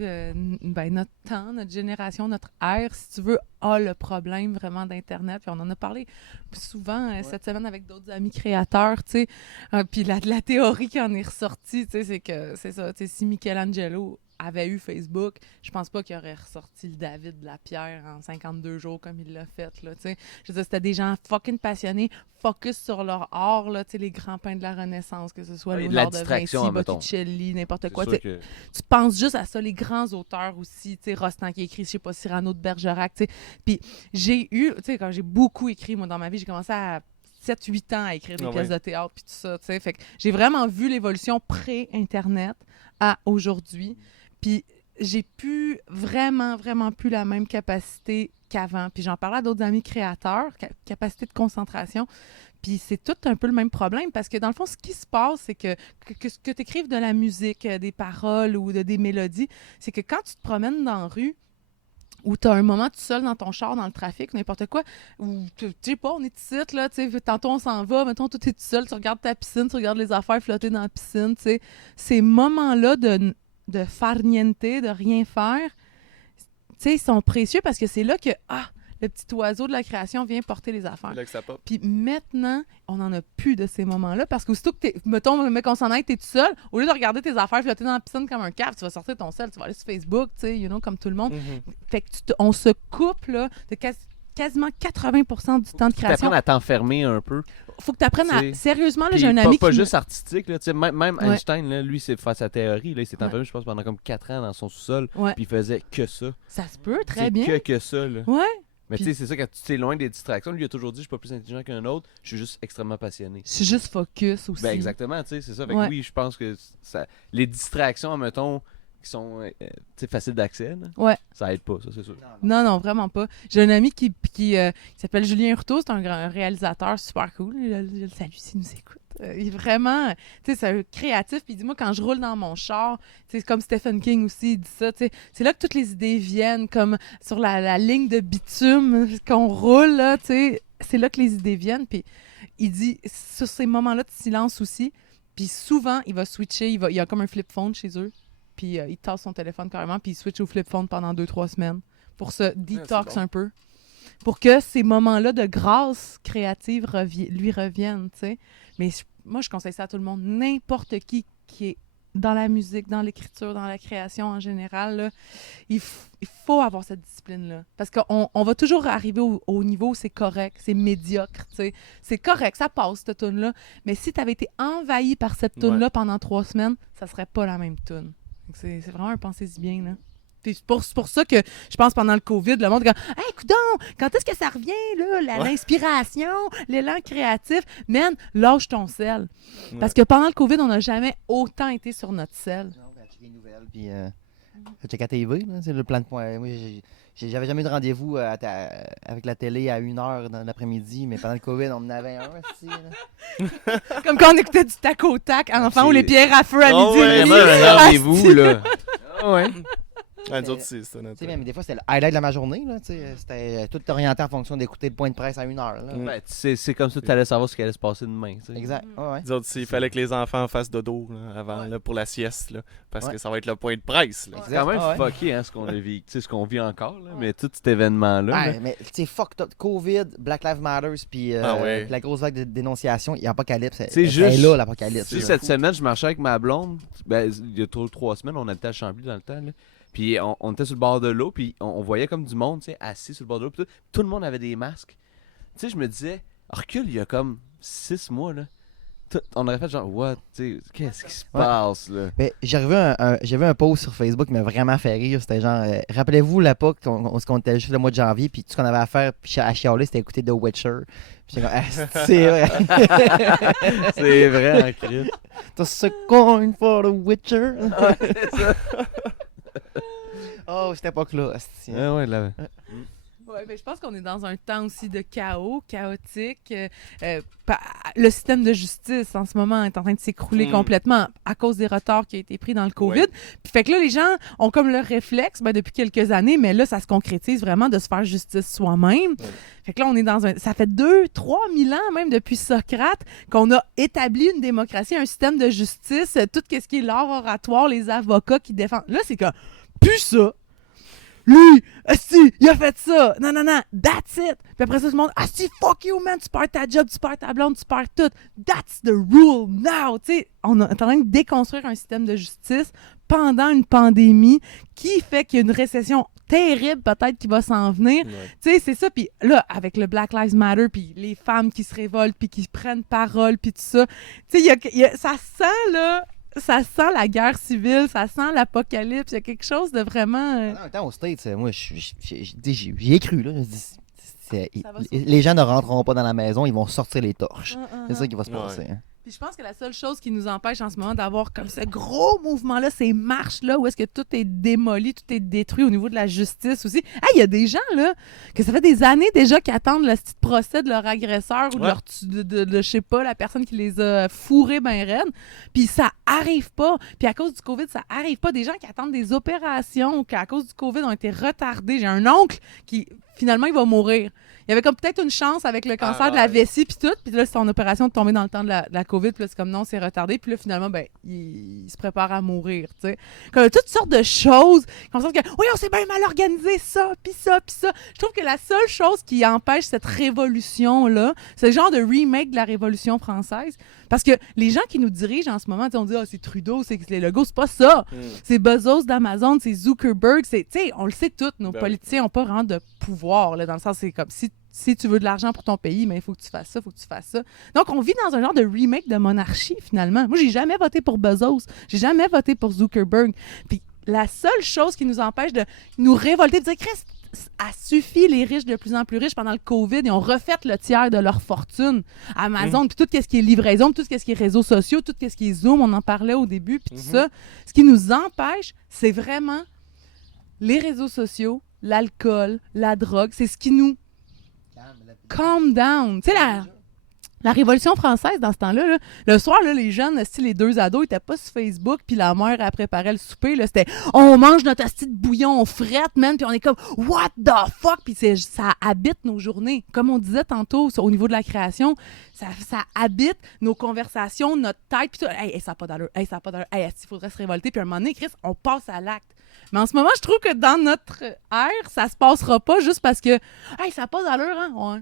temps, notre génération, notre ère, si tu veux, a le problème vraiment d'Internet. Puis on en a parlé souvent cette semaine avec d'autres amis créateurs, tu sais. Puis la théorie qui en est ressortie, tu sais, c'est que c'est ça, tu sais, si Michelangelo avait eu Facebook, je pense pas qu'il aurait ressorti le David de la pierre en 52 jours comme il l'a fait, là, tu sais. Je veux dire, c'était des gens fucking passionnés, focus sur leur art, là, tu sais, les grands peintres de la Renaissance, que ce soit Léonard de Vinci, Botticelli, n'importe quoi. Tu penses juste à ça, les grands auteurs aussi, tu sais, Rostand qui a écrit, je sais pas, Cyrano de Bergerac, tu sais. Puis j'ai eu, tu sais, quand j'ai beaucoup écrit, moi, dans ma vie, j'ai commencé à 7-8 ans à écrire des pièces de théâtre puis tout ça, tu sais. Fait que j'ai vraiment vu l'évolution pré-Internet à aujourd'hui. Puis j'ai vraiment plus la même capacité qu'avant. Puis j'en parlais à d'autres amis créateurs, capacité de concentration. Puis c'est tout un peu le même problème parce que dans le fond, ce qui se passe, c'est que tu écrives de la musique, des paroles ou des mélodies, c'est que quand tu te promènes dans la rue, ou tu as un moment tout seul dans ton char, dans le trafic, n'importe quoi, ou tu sais pas, on est ici, là, tu sais, tantôt on s'en va, mettons, tout est tout seul, tu regardes ta piscine, tu regardes les affaires flotter dans la piscine, tu sais. Ces moments-là de farniente, de rien faire, tu sais, ils sont précieux parce que c'est là que, le petit oiseau de la création vient porter les affaires. C'est là que ça pop. Puis maintenant, on n'en a plus de ces moments-là parce qu'aussitôt que mettons, mec, on s'en aille, t'es tout seul, au lieu de regarder tes affaires flotter dans la piscine comme un cave, tu vas sortir ton sel, tu vas aller sur Facebook, tu sais, comme tout le monde. Fait que on se coupe, là, de quasiment 80% du temps de création. Tu à t'enfermer un peu. Faut que tu apprennes à... Sérieusement, là, j'ai un ami pas juste artistique, là, même Einstein, là, lui, c'est faire sa théorie, là, il s'est enfermé, je pense, pendant comme 4 ans dans son sous-sol, puis il faisait que ça. Ça se peut, très bien. Que ça, là. Ouais. Mais tu sais, c'est ça, quand tu es loin des distractions, lui, il a toujours dit, je suis pas plus intelligent qu'un autre, je suis juste extrêmement passionné. Je suis juste focus aussi. Ben exactement, tu sais, c'est ça. Fait que oui, je pense que les distractions, mettons, qui sont faciles d'accès, ça aide pas, ça, c'est sûr. Non, vraiment pas. J'ai un ami qui s'appelle Julien Hurtaud, c'est un réalisateur super cool. Je le salue s'il nous écoute. Il est vraiment, tu sais, c'est un créatif. Puis dis-moi, quand je roule dans mon char, c'est comme Stephen King aussi, il dit ça, tu sais, c'est là que toutes les idées viennent, comme sur la ligne de bitume qu'on roule, là, tu sais, c'est là que les idées viennent. Puis il dit, sur ces moments-là de silence aussi, puis souvent, il va switcher, il y a comme un flip phone chez eux, puis il tasse son téléphone carrément, puis il switch au flip phone pendant 2-3 semaines pour se detox un peu. Pour que ces moments-là de grâce créative lui reviennent, tu sais. Mais moi, je conseille ça à tout le monde. N'importe qui est dans la musique, dans l'écriture, dans la création en général, là, il faut avoir cette discipline-là. Parce qu'on va toujours arriver au niveau où c'est correct, c'est médiocre, tu sais. C'est correct, ça passe, cette toune-là. Mais si tu avais été envahi par cette toune-là pendant 3 semaines, ça serait pas la même toune. C'est vraiment un pensez-y bien, là. C'est pour ça que je pense pendant le COVID, le monde dit « Hey, coudonc, quand est-ce que ça revient, là, l'inspiration, l'élan créatif? Man, lâche ton sel. » Parce que pendant le COVID, on n'a jamais autant été sur notre sel. Non, checker les nouvelles, puis checker la TV, là, c'est le plan de point. Moi, j'avais jamais eu de rendez-vous avec la télé à 1h dans l'après-midi, mais pendant le COVID, on en avait un aussi. Comme quand on écoutait du tac au tac, enfant, ou les pierres à feu à midi. Un rendez-vous, là. Ouais. Nous autres, c'est ça. Mais des fois, c'était le highlight de ma journée. Là, c'était tout orienté en fonction d'écouter le point de presse à 1h. Ben, c'est comme ça que tu allais savoir ce qui allait se passer demain. T'sais. Exact. Nous autres, il fallait que les enfants fassent dodo là, avant là, pour la sieste. Là, parce que ça va être le point de presse. Là. C'est quand même fucké ce qu'on a vécu, ce qu'on vit encore. Là, mais tout cet événement-là. Mais tu sais, fuck up. COVID, Black Lives Matter, puis la grosse vague de dénonciation, il y a Apocalypse. C'est là, l'Apocalypse. Cette semaine, je marchais avec ma blonde. Ben, il y a 3 semaines, on habitait à Chambly dans le temps. Là. Puis on était sur le bord de l'eau, puis on voyait comme du monde, tu sais, assis sur le bord de l'eau. Puis tout le monde avait des masques. Tu sais, je me disais, recule, il y a comme 6 mois, là. On aurait fait genre, what, tu sais, qu'est-ce qui se passe, là? Mais j'ai vu un post sur Facebook qui m'a vraiment fait rire. C'était genre, rappelez-vous l'époque qu'on était juste le mois de janvier, puis tout ce qu'on avait à faire à chialer, c'était écouter The Witcher. Puis j'étais comme, c'est vrai. C'est vrai, en Christ. Toss a coin for The Witcher. Ouais, c'est ça. Oh, cette époque-là. Ouais, là. Ouais, mais je pense qu'on est dans un temps aussi de chaos, chaotique. le système de justice en ce moment est en train de s'écrouler complètement à cause des retards qui ont été pris dans le COVID. Puis fait que là, les gens ont comme le réflexe depuis quelques années, mais là, ça se concrétise vraiment de se faire justice soi-même. Fait que là, on est dans un... Ça fait 2-3 000 ans, même depuis Socrate, qu'on a établi une démocratie, un système de justice, tout ce qui est l'art oratoire, les avocats qui défendent. Là, c'est comme, plus ça. Lui, asti, il a fait ça. Non, that's it. Puis après ça, tout le monde, asti, fuck you, man, tu perds ta job, tu perds ta blonde, tu perds tout. That's the rule now. Tu sais, on est en train de déconstruire un système de justice pendant une pandémie qui fait qu'il y a une récession terrible peut-être qui va s'en venir. Tu sais, c'est ça. Puis là, avec le Black Lives Matter, puis les femmes qui se révoltent, puis qui prennent parole, puis tout ça, tu sais, ça sent, là... Ça sent la guerre civile, ça sent l'apocalypse. Il y a quelque chose de vraiment... En même temps, aux States, moi, j'y ai cru. Là. Les gens ne rentreront pas dans la maison, ils vont sortir les torches. C'est ça qui va se passer. Hein. Puis je pense que la seule chose qui nous empêche en ce moment d'avoir comme ce gros mouvement-là, ces marches-là, où est-ce que tout est démoli, tout est détruit au niveau de la justice aussi. Il y a des gens, là, que ça fait des années déjà qui attendent le petit procès de leur agresseur ou de je sais pas, la personne qui les a fourrés ben raides. Puis ça arrive pas. Puis à cause du COVID, ça arrive pas. Des gens qui attendent des opérations ou qui, à cause du COVID, ont été retardés. J'ai un oncle qui, finalement, il va mourir. Il y avait comme peut-être une chance avec le cancer de la vessie puis tout. Puis là, son opération de tomber dans le temps de la COVID. Puis là, c'est comme non, c'est retardé. Puis là, finalement, il se prépare à mourir, tu sais. Comme toutes sortes de choses. Comme ça que, oui, on s'est bien mal organisé ça, puis ça, puis ça. Je trouve que la seule chose qui empêche cette révolution-là, c'est le genre de remake de la Révolution française. Parce que les gens qui nous dirigent en ce moment, on dit, c'est Trudeau, c'est les Legault, c'est pas ça. C'est Bezos d'Amazon, c'est Zuckerberg. Tu sais, on le sait tous, nos politiciens n'ont pas vraiment de pouvoir, là, dans le sens, c'est comme si tu veux de l'argent pour ton pays, mais il faut que tu fasses ça, il faut que tu fasses ça. Donc, on vit dans un genre de remake de monarchie, finalement. Moi, j'ai jamais voté pour Bezos. J'ai jamais voté pour Zuckerberg. Puis, la seule chose qui nous empêche de nous révolter, de dire, Christ, a suffi les riches de plus en plus riches pendant le COVID. Ils ont refait le tiers de leur fortune. Amazon, puis tout ce qui est livraison, tout ce qui est réseaux sociaux, tout ce qui est Zoom, on en parlait au début, puis tout ça. Ce qui nous empêche, c'est vraiment les réseaux sociaux, l'alcool, la drogue. C'est ce qui nous calm down. Tu sais, la Révolution française, dans ce temps-là, là, le soir, là, les jeunes, les deux ados, ils étaient pas sur Facebook, puis la mère, elle préparait le souper. Là, c'était « On mange notre asti de bouillon, on frette, man! » Puis on est comme « What the fuck? » Puis ça habite nos journées. Comme on disait tantôt, au niveau de la création, ça habite nos conversations, notre tête, puis tout. « Hey, ça n'a pas d'allure. Hey, ça n'a pas d'allure. Hey, il faudrait se révolter. » Puis à un moment donné, Chris, on passe à l'acte. Mais en ce moment, je trouve que dans notre ère, ça se passera pas juste parce que « Hey, ça n'a pas d'allure, hein? » Ouais.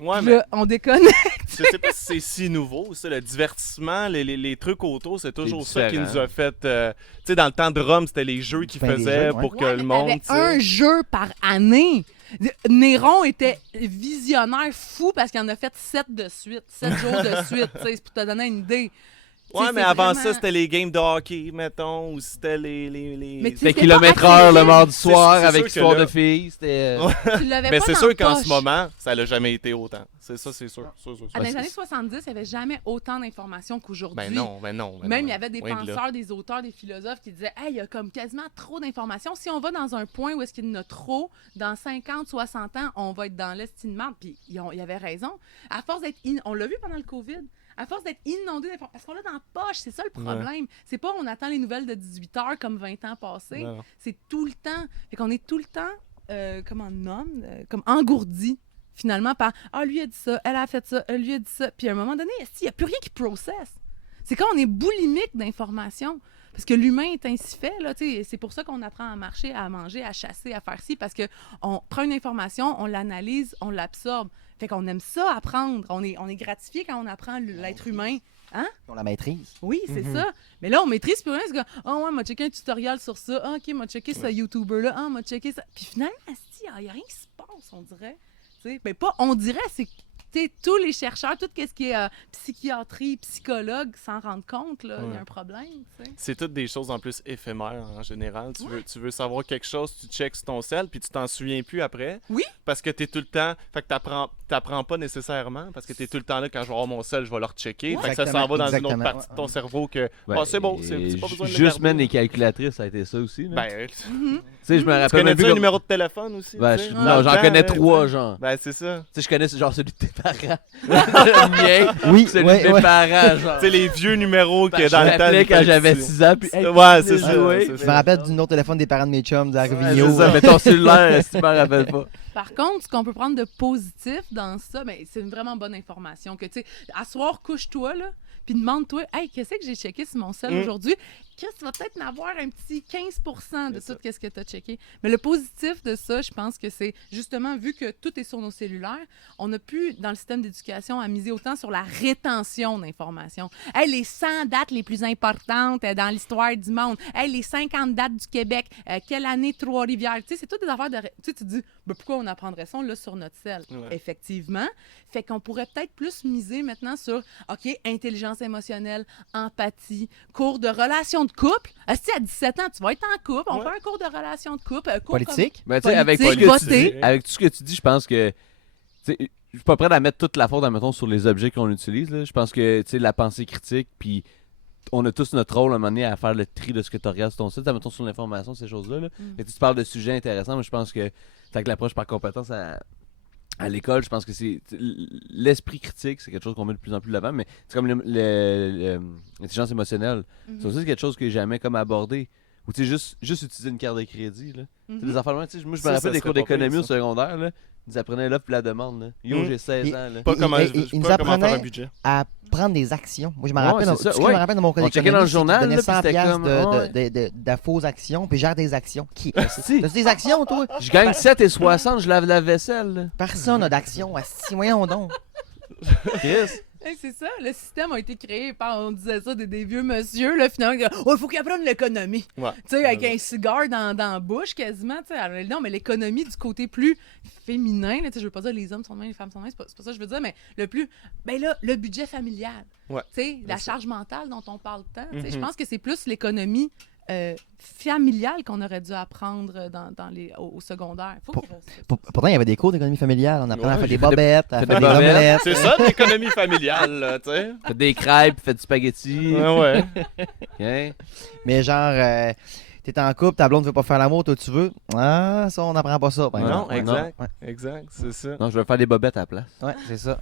Ouais, mais on déconnecte. Je sais pas si c'est si nouveau, ça, le divertissement, les trucs autour, c'est toujours ça qui nous a fait... tu sais, dans le temps de Rome, c'était les jeux qu'ils faisaient pour que le monde... un jeu par année. Néron était visionnaire fou parce qu'il en a fait 7 de suite, 7 jours de suite, c'est pour te donner une idée. Ouais, mais avant ça, c'était les games de hockey, mettons, ou c'était C'était kilomètre-heure le mardi soir avec histoire de filles. C'était... Mais c'est sûr qu'en ce moment, ça l'a jamais été autant. C'est ça, c'est sûr. Dans les années 70, il n'y avait jamais autant d'informations qu'aujourd'hui. Ben non. Même il y avait des penseurs, des auteurs, des philosophes qui disaient « Hey, il y a comme quasiment trop d'informations. Si on va dans un point où est-ce qu'il y en a trop, dans 50, 60 ans, on va être dans l'estimement. » Puis il y avait raison. À force d'être... On l'a vu pendant le COVID. À force d'être inondé d'informations, parce qu'on l'a dans la poche, c'est ça le problème. C'est pas on attend les nouvelles de 18 heures comme 20 ans passés. C'est tout le temps. Fait qu'on est tout le temps, comme engourdi, finalement, par « Ah, lui a dit ça, elle a fait ça, lui a dit ça. » Puis à un moment donné, il n'y a plus rien qui processe. C'est quand on est boulimique d'informations. Parce que l'humain est ainsi fait, là, c'est pour ça qu'on apprend à marcher, à manger, à chasser, à faire ci, parce qu'on prend une information, on l'analyse, on l'absorbe. Fait qu'on aime ça apprendre. On est gratifié quand on apprend l'être humain. Hein? On la maîtrise. Oui, c'est ça. Mais là, on maîtrise plus rien. C'est comme, oh ouais, m'a checké un tutoriel sur ça. Ah, OK, m'a checké ce YouTuber-là. Ah, m'a checké ça. Puis finalement, il n'y a rien qui se passe, on dirait. Ben pas, on dirait, c'est tous les chercheurs, tout ce qui est psychiatrie, psychologue, s'en rendent compte, là, il y a un problème. T'sais. C'est toutes des choses en plus éphémères en général. Tu veux savoir quelque chose, tu checks sur ton cell, puis tu t'en souviens plus après. Oui. Parce que tu es tout le temps. Fait que t'apprends pas nécessairement, parce que tu es tout le temps là, quand je vais avoir mon cell, je vais le rechecker. Fait que ça s'en va dans une autre partie de ton cerveau que c'est bon, c'est pas besoin de le juste même les calculatrices, ça a été ça aussi. Là. Ben, je me rappelle. Tu connais un numéro de téléphone aussi? Non, j'en connais 3, genre. Ben, c'est ça. Je connais genre celui de parents. Le mien, Oui, celui ouais, de mes ouais. parents, genre. Tu sais, les vieux numéros que Je dans le temps. m'appelais il quand fallait j'avais que tu- 6 ans, puis Ouais, c'est ça, jouer. c'est Je me rappelle du numéro de téléphone des parents de mes chums, Ouais, d'Arvigno. c'est ça, mais ton cellulaire, si tu m'en rappelles pas. Par contre, ce qu'on peut prendre de positif dans ça, ben, c'est une vraiment bonne information. Que, tu sais, à soir, couche-toi, là, puis demande-toi, hey, qu'est-ce que j'ai checké sur mon cell aujourd'hui? Chris, tu vas peut-être en avoir un petit 15% de tout ce que tu as checké. Mais le positif de ça, je pense que c'est justement, vu que tout est sur nos cellulaires, on a pu, dans le système d'éducation, à miser autant sur la rétention d'informations. Hey, les 100 dates les plus importantes dans l'histoire du monde. Hey, les 50 dates du Québec. Quelle année Trois-Rivières? Tu sais, c'est toutes des affaires de... Tu sais, tu te dis, ben, pourquoi on apprendrait ça là, sur notre cell? Ouais. Effectivement. Fait qu'on pourrait peut-être plus miser maintenant sur, OK, intelligence émotionnelle, empathie, cours de relations de couple. Si à 17 ans, tu vas être en couple, on fait un cours de relations de couple. Cours Politique. Mais tu sais, avec, Politique, tout ce que tu voter. dis- avec tout ce que tu dis, je pense que. Tu sais, je suis pas prêt à mettre toute la faute, admettons, sur les objets qu'on utilise. Là. Je pense que, tu sais, la pensée critique, puis on a tous notre rôle à un moment donné à faire le tri de ce que tu regardes sur ton site, admettons, sur l'information, ces choses-là. Là. Fait que tu parles de sujets intéressants, mais je pense que, avec l'approche par compétence à l'école, je pense que c'est l'esprit critique, c'est quelque chose qu'on met de plus en plus de l'avant, mais c'est comme l'intelligence émotionnelle. C'est aussi quelque chose que j'ai jamais comme abordé. Ou tu sais, juste utiliser une carte de crédit. Là. Tu sais, des affaires, tu sais, moi je me Ça rappelle des serait cours pas d'économie pire, au ça. secondaire. Là. Ils apprenaient l'offre et la demande. Là. Yo, j'ai 16 Et- ans. Là. Pas comment, il nous pas comment faire apprenait un budget. à prendre des actions. Moi, je me Ouais, rappelle, c'est tout ça, ce que je ouais. me rappelle de mon cours On checkait dans le d'économie, c'est qu'il journal, donnait là, puis 100 c'était piastres comme, de fausses actions, puis gère des actions. Qui? Si. T'as-tu des actions, toi? Je gagne 7,60, je lave la vaisselle. Là. Personne n'a d'action. Si, voyons donc. Chris. Hey, c'est ça, le système a été créé par, on disait ça, des vieux monsieur, là, finalement, oh, il faut qu'ils apprennent l'économie. Ouais. Tu sais, avec un cigare dans la bouche, quasiment, tu sais. Alors, non, mais l'économie du côté plus féminin, là, tu sais, je veux pas dire les hommes sont de même, les femmes sont de même, c'est pas ça que je veux dire, mais le plus, ben là, le budget familial. Ouais. Tu sais, la C'est ça. charge mentale dont on parle tant. Tu sais, Je Mhm. pense que c'est plus l'économie familiale qu'on aurait dû apprendre au secondaire. Faut Pour- qu'il reste- Pourtant, il y avait des cours d'économie familiale. On apprenait à Ouais, faire j'ai des fait des- bobettes, à fait faire des des bobettes. omelettes. C'est ça, l'économie familiale, là, tu sais. Faites des crêpes, faites du spaghetti. Ouais. Hein? Mais genre, t'es en couple, ta blonde veut pas faire l'amour, toi tu veux. Ah, ça, on n'apprend pas ça. par Ouais. exemple. Non, exact. Ouais. Exact, c'est ça. Non, je vais faire des bobettes à la place. Ouais, c'est ça.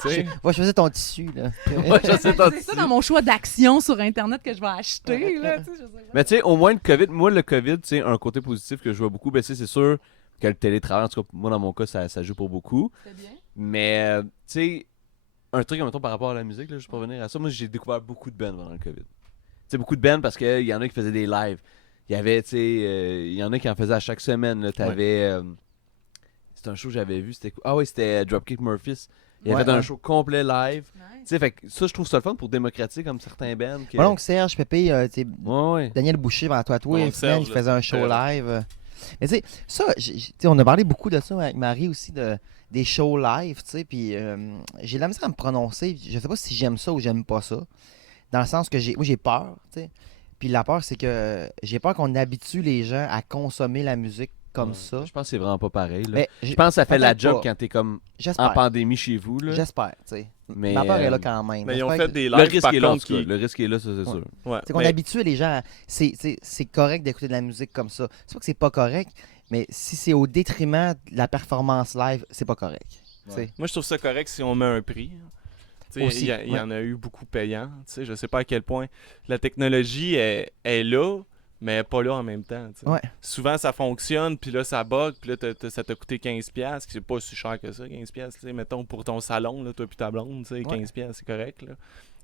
Tu sais. Va choisir ton tissu, là. Ouais, je sais C'est pas. ça dans mon choix d'action sur Internet que je vais acheter. Là, tu sais, je sais pas. Mais tu sais, au moins le COVID, le COVID, tu sais, un côté positif que je vois beaucoup, ben c'est sûr que le télétravail, en tout cas, moi dans mon cas, ça joue pour beaucoup. C'était bien. Mais, tu sais, un truc, mettons, par rapport à la musique, là, juste pour revenir à ça, moi j'ai découvert beaucoup de bands pendant le COVID. Tu sais, beaucoup de bands parce qu'il y en a qui faisaient des lives. Il y avait, tu sais, il y en a qui en faisaient à chaque semaine. Là, t'avais. C'était un show que j'avais vu, c'était quoi? Ah oui, c'était Dropkick Murphys. Il y avait Ouais, un ouais. show complet live. Tu Nice. sais, fait que ça, je trouve ça le fun pour démocratiser comme certains bands. Que... Moi, donc, Serge, Pépé, tu sais, Ouais, ouais. Daniel Boucher, avant toi, Bon, il Serge, faisait là, un show c'est live. Mais tu sais, ça, tu sais, on a parlé beaucoup de ça avec Marie aussi, des shows live, tu sais, puis j'ai de la misère à me prononcer. Je sais pas si j'aime ça ou j'aime pas ça. Dans le sens que moi, j'ai peur, tu sais. Puis la peur, c'est que j'ai peur qu'on habitue les gens à consommer la musique comme ça. Je pense que c'est vraiment pas pareil. Là. Mais Je pense que ça fait la peut-être job pas. quand t'es comme en J'espère. pandémie chez vous. Là. J'espère, tu sais. Mais, Ma peur est là euh, quand même. Mais ils ont J'espère fait que- des Le lives, risque par est là, en contre, tout cas. qui... Le risque est là, ça, c'est sûr. Ouais, C'est qu'on mais- habitue les gens à... C'est correct d'écouter de la musique comme ça. C'est pas que c'est pas correct, mais si c'est au détriment de la performance live, c'est pas correct. tu sais. Moi, je trouve ça correct si on met un prix. Tu sais, Aussi, il y en a eu beaucoup payants. Tu sais, je sais pas à quel point la technologie est là, mais elle est pas là en même temps. tu sais. Ouais. Souvent, ça fonctionne, puis là, ça bug, puis là, ça t'a coûté 15$, qui c'est pas si cher que ça, 15$. Tu sais, mettons, pour ton salon, là, toi puis ta blonde, tu sais, 15$, c'est correct. Là.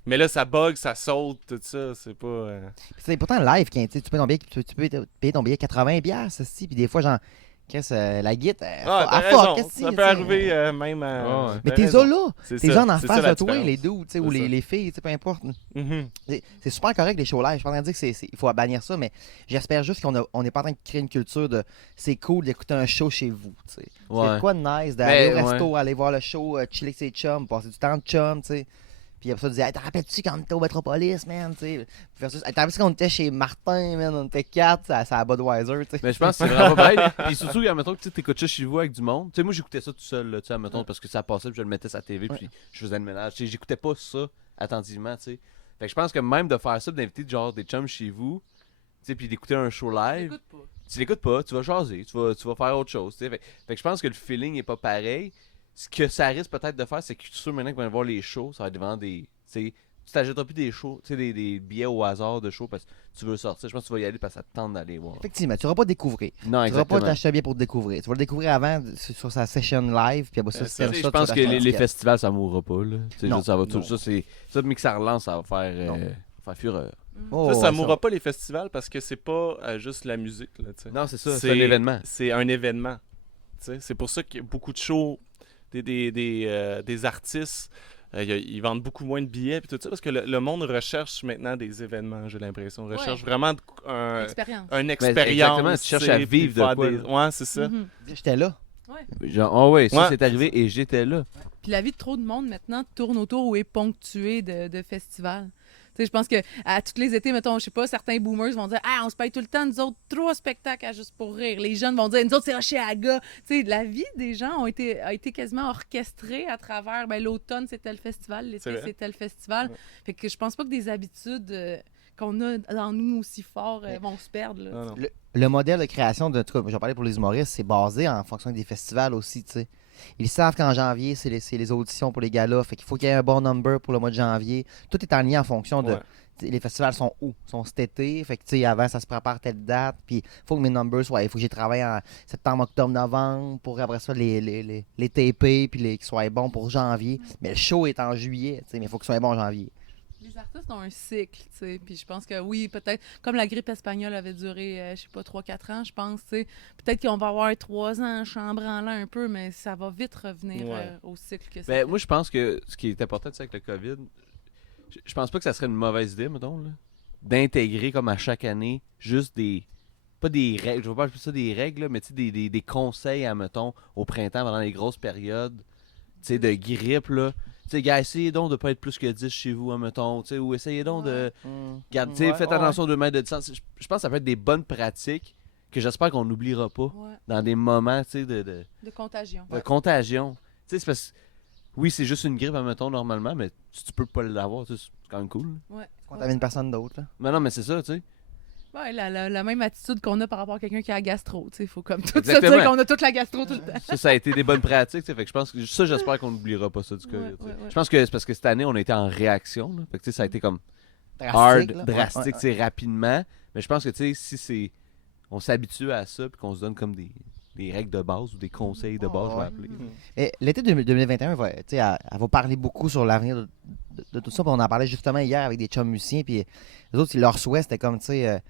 Mais là, ça bug, ça saute, tout ça, c'est pas... Puis c'est pourtant live, quand, tu sais, tu payes ton billet, tu peux payer ton billet 80$, ça, puis des fois, genre, qu'est-ce, la guite, Ah, t'as fuck, raison, qu'est-ce que ça tu peut sais, arriver même à... Ouais. Mais t'as t'es raison. là, C'est t'es ça, genre en c'est face ça, la de toi, différence. les deux, tu sais, ou C'est ça. les filles, tu sais, peu importe. Mhm. C'est super correct les shows live. Je suis pas en train de dire qu'il faut bannir ça, mais j'espère juste qu'on n'est pas en train de créer une culture de c'est cool d'écouter un show chez vous. Tu sais. Ouais. C'est quoi de nice d'aller Ben, au resto, aller voir le show, chiller avec ses chums, passer du temps de chum, tu sais. Puis après ça, dire, hey, t'en rappelles-tu quand on était au Metropolis, man, tu sais. Versus, hey, t'en rappelles-tu quand on était chez Martin, man, on était 4, ça à Budweiser, tu sais. Mais je pense que c'est vraiment pas pareil. Puis surtout, admettons que tu écoutes ça chez vous avec du monde. Tu sais, moi, j'écoutais ça tout seul, là, tu sais, admettons, parce que ça passait, puis je le mettais sur la TV, puis je faisais le ménage. Tu sais, j'écoutais pas ça attentivement, tu sais. Fait que je pense que même de faire ça, d'inviter genre des chums chez vous, tu sais, puis d'écouter un show live, Écoute pas. tu l'écoutes pas, tu vas jaser, tu vas faire autre chose, tu sais. Fait que je pense que le feeling est pas pareil. ce que ça risque peut-être de faire, c'est que ceux maintenant qui vont aller voir les shows, ça va être devant tu t'achèteras plus des shows, des billets au hasard de shows parce que tu veux sortir. Je pense que tu vas y aller parce que ça te tente d'aller voir. Effectivement, tu ne vas pas découvrir. Non, Tu ne vas exactement. pas t'acheter bien pour te découvrir. Tu vas le découvrir avant sur sa session live, puis après ça, ça, Je pense que les festivals, ça mourra pas. Là. Non, Ça va non. ça, mais que ça relance, ça va faire fureur. Oh, Ça mourra pas les festivals parce que c'est pas juste la musique. Là, Non, c'est ça, c'est un événement. C'est un événement. C'est pour ça qu'il y a beaucoup de shows, des artistes. Ils vendent beaucoup moins de billets et tout ça parce que le monde recherche maintenant des événements, j'ai l'impression. Recherche vraiment une expérience. Exactement, tu cherches à vivre de quoi. Ouais, c'est ça. J'étais là. Genre, Ouais. c'est arrivé et j'étais là. Puis la vie de trop de monde maintenant tourne autour ou est ponctuée de festivals. Tu sais, je pense que à tous les étés, mettons, je sais pas, certains boomers vont dire on se paye tout le temps, nous autres, 3 spectacles à juste pour rire. Les jeunes vont dire nous autres, c'est Hochelaga. Tu sais, la vie des gens a été quasiment orchestrée à travers l'automne, c'était le festival, l'été, c'était le festival. Ouais. Fait que je pense pas que des habitudes qu'on a dans nous aussi forts vont se perdre. Là. Non. Le modèle de création, en tout cas, j'en parlais pour les humoristes, c'est basé en fonction des festivals aussi, tu sais. Ils savent qu'en janvier, c'est les auditions pour les galas. Fait qu'il faut qu'il y ait un bon number pour le mois de janvier. Tout est en lien en fonction de... Ouais. Les festivals sont où? Sont cet été. Fait que, tu sais, avant, ça se prépare telle date. Puis, il faut que mes numbers soient... Il faut que j'ai travaillé en septembre, octobre, novembre pour après ça les taper puis qu'ils soient bons pour janvier. Mais le show est en juillet, tu sais, mais il faut qu'ils soient bons en janvier. Les artistes ont un cycle, tu sais, puis je pense que oui, peut-être, comme la grippe espagnole avait duré, je sais pas, 3-4 ans, je pense, tu sais, peut-être qu'on va avoir 3 ans chambranlant un peu, mais ça va vite revenir au cycle que ça. Moi, je pense que ce qui est important, tu sais, avec le COVID, je pense pas que ça serait une mauvaise idée, mettons, là, d'intégrer comme à chaque année juste pas des règles, je veux pas appeler ça des règles, là, mais tu sais, des conseils, mettons, au printemps, pendant les grosses périodes, tu sais, de grippe, là. Tu sais, gars, essayez donc de pas être plus que 10 chez vous, mettons, tu sais, ou essayez donc de... Garde, tu sais, faites attention aux 2 mètres de distance. Je pense que ça peut être des bonnes pratiques que j'espère qu'on n'oubliera pas dans des moments, tu sais, de contagion. de contagion. Tu sais, c'est parce que, oui, c'est juste une grippe, mettons, normalement, mais tu peux pas l'avoir, tu sais, c'est quand même cool. Ouais. Contamine personne d'autre, là. Mais non, mais c'est ça, tu sais. Ouais, la même attitude qu'on a par rapport à quelqu'un qui a la gastro, tu sais, il faut comme tout se Exactement. dire qu'on a toute la gastro tout le temps. Ça a été des bonnes pratiques, tu sais, fait que je pense que ça, j'espère qu'on n'oubliera pas ça du COVID. Tu sais. Je pense que c'est parce que cette année, on a été en réaction, là. Fait que, tu sais, ça a été comme Drastique, là. drastique, Ouais, tu sais, rapidement. Mais je pense que, tu sais, on s'habitue à ça puis qu'on se donne comme des règles de base ou des conseils de base, je vais appeler. Et l'été 2021, elle va parler beaucoup sur l'avenir de tout ça. Puis on en parlait justement hier avec des chums musiciens. Puis les autres, leur souhait, c'était comme, tu sais,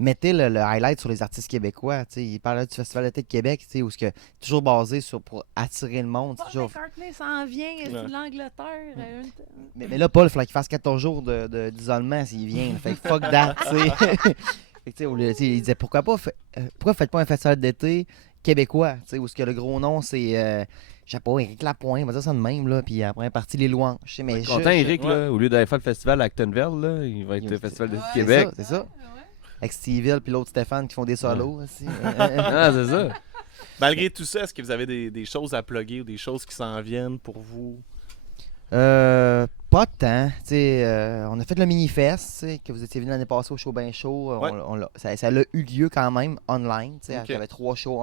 mettez le highlight sur les artistes québécois. Tu sais, ils parlaient du Festival d'été de Québec, tu sais, où c'est toujours basé pour attirer le monde. Paul Toujours... McCartney s'en vient, c'est de l'Angleterre. Mais là, Paul, il fallait qu'il fasse 14 jours d'isolement s'il vient. Fait que fuck that, tu sais. Fait que, tu sais, il disait, pourquoi faites pas un festival d'été québécois, tu sais, où ce que le gros nom, c'est... je sais pas, Éric Lapointe, on va dire ça de même, là, puis après, partie les louanges. Je sais, mais Content, Eric, là, au lieu d'aller faire le festival à Actonville, là, il va être le festival de Québec. C'est ça. Avec Steve puis l'autre Stéphane qui font des solos aussi. Ah, c'est ça. Malgré tout ça, est-ce que vous avez des choses à plugger ou des choses qui s'en viennent pour vous? Pas tant. On a fait le mini-fest, tu sais, que vous étiez venu l'année passée au show ben chaud. Ouais. Ça a eu lieu quand même online. Tu sais, Ok. J'avais 3 shows,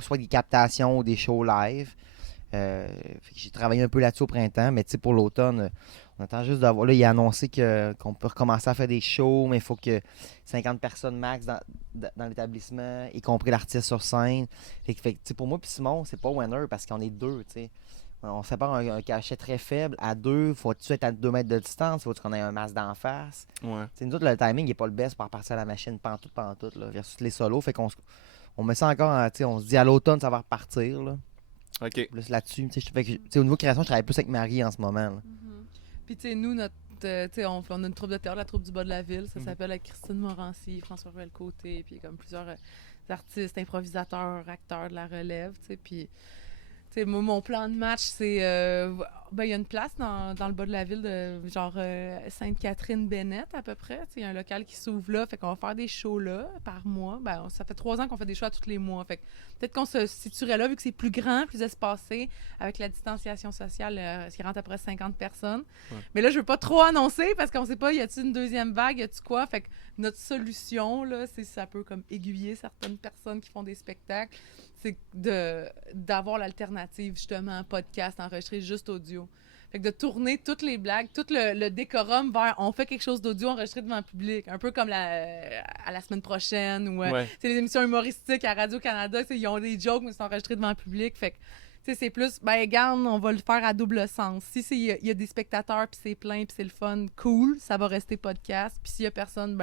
soit des captations ou des shows live. Fait que j'ai travaillé un peu là-dessus au printemps, mais tu sais, pour l'automne, on attend juste d'avoir. Là, il a annoncé qu'on peut recommencer à faire des shows, mais il faut que 50 personnes max dans l'établissement, y compris l'artiste sur scène. Fait que, tu sais, pour moi et Simon, c'est pas winner parce qu'on est deux, tu sais. On sépare un cachet très faible. À 2, faut tout de suite être à 2 mètres de distance. Faut qu'on ait un masque d'en face. Ouais. T'sais, nous autres, le timing n'est pas le best pour repartir à la machine pantoute, là, versus les solos. Fait qu'on on met ça encore, on se dit à l'automne, ça va repartir. Là. OK. Plus là-dessus. Au niveau création, je travaille plus avec Marie en ce moment. Là. Puis, tu sais, nous, on a une troupe de théâtre, la troupe du bas de la ville. Ça s'appelle avec Christine Morancy, François-Ruel Côté, puis comme plusieurs artistes, improvisateurs, acteurs de la relève, tu sais. Puis, tu sais, moi, mon plan de match, c'est... il y a une place dans le bas de la ville, de genre Sainte-Catherine-Bennett, à peu près. Il y a un local qui s'ouvre là, fait qu'on va faire des shows là par mois. Ben, ça fait 3 ans qu'on fait des shows à tous les mois. Fait que peut-être qu'on se situerait là, vu que c'est plus grand, plus espacé, avec la distanciation sociale, ce qui rentre à peu près 50 personnes. Ouais. Mais là, je veux pas trop annoncer, parce qu'on sait pas, y a-t-il une deuxième vague, y a-t-il quoi? Fait que notre solution, là, c'est ça peut comme aiguiller certaines personnes qui font des spectacles, c'est d'avoir l'alternative alternative, justement, podcast, enregistré juste audio. Fait que de tourner toutes les blagues, tout le décorum vers on fait quelque chose d'audio enregistré devant le public. Un peu comme à la semaine prochaine ou c'est les émissions humoristiques à Radio-Canada, ils ont des jokes, mais c'est enregistré devant le public. Fait que c'est plus, regarde, on va le faire à double sens. Si il y a des spectateurs, puis c'est plein, puis c'est le fun, cool, ça va rester podcast. Puis s'il y a personne,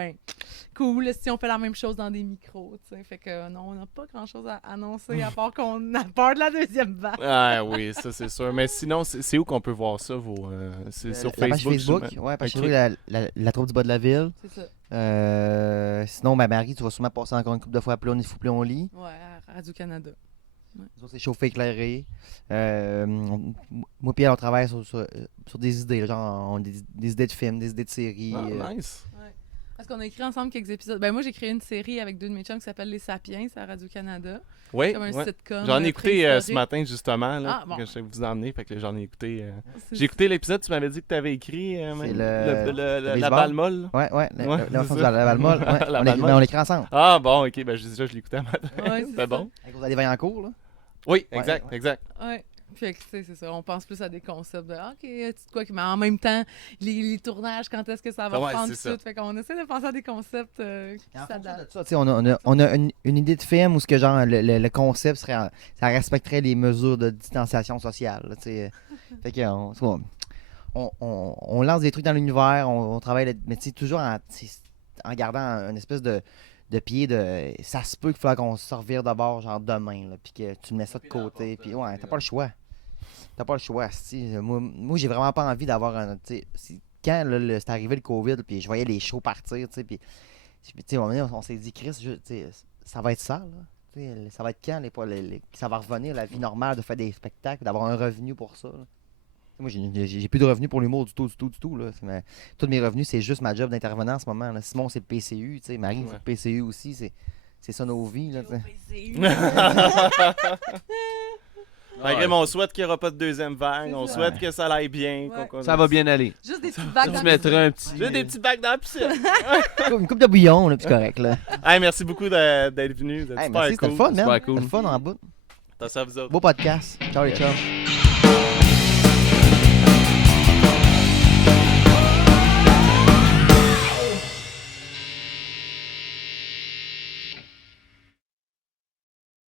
cool, si on fait la même chose dans des micros, t'sais. Fait que non, on n'a pas grand-chose à annoncer, à part qu'on a peur de la deuxième vague. Ah oui, ça c'est sûr. Mais sinon, c'est où qu'on peut voir ça? C'est sur la page Facebook? Ouais, page Facebook, la troupe du bas de la ville. C'est ça. Sinon, Marie, tu vas sûrement passer encore une couple de fois à Plus on est fou, plus on lit. Ouais, à Radio-Canada. Nous autres, c'est chauffé, éclairé. Moi et elle, on travaille sur des idées. Là, genre, on a des idées de films, des idées de séries. Nice. Ouais. Parce qu'on a écrit ensemble quelques épisodes. Moi, j'ai créé une série avec 2 de mes chums qui s'appelle Les Sapiens à Radio-Canada. Oui, comme un sitcom. J'en ai écouté préhistorique. ce matin, justement, là, bon. que je vais vous emmener. Fait que j'en ai écouté. C'est J'ai écouté l'épisode, tu m'avais dit que tu avais écrit C'est la balle molle. Ouais, c'est la balle molle. Ouais. La balle molle. On l'écrit ensemble. Ah bon, ok, déjà je l'écoutais à matin. Ouais, C'était bon. Avec Rosalie Vaillancourt, là. Oui, Ouais, exact, ouais. exact. Ouais. Fait que, c'est ça. On pense plus à des concepts de OK, tu sais quoi, mais en même temps, les tournages, quand est-ce que ça va Ouais, prendre c'est ça. tout. Fait qu'on essaie de penser à des concepts qui En fonction s'adaptent. de ça, tu sais, on a une idée de film où ce que genre le concept serait ça respecterait les mesures de distanciation sociale. Là, tu sais. Fait que on lance des trucs dans l'univers, on travaille, mais tu sais, toujours en gardant une espèce de pied de ça se peut qu'il faudra qu'on se revire de bord genre demain là, puis que tu mets ça de côté, puis ouais, t'as pas le choix. T'as pas le choix. Moi j'ai vraiment pas envie d'avoir un. Quand là, c'est arrivé le COVID, puis je voyais les shows partir, puis on s'est dit, Chris, ça va être ça, là. Ça va être quand ça va revenir la vie normale de faire des spectacles, d'avoir un revenu pour ça. Là. Moi, j'ai plus de revenus pour l'humour du tout. Là. Tous mes revenus, c'est juste ma job d'intervenant en ce moment. Là. Simon, c'est le PCU. Marie, c'est le PCU aussi. C'est ça nos vies. Là, Malgré on souhaite qu'il n'y aura pas de deuxième vague. On souhaite que ça aille bien. Ouais. Ça va bien aller. Juste des petites vagues Tu mettras un petit. Juste des petites bagues dans la piscine. Une coupe de bouillon, là, puis c'est correct. Là. Hey, merci beaucoup d'être venu. Vous êtes Hey, super merci, c'était cool. le fun, man. Super cool. C'était le fun en bout. Attention à vous autres. Beau podcast. Ciao les chums.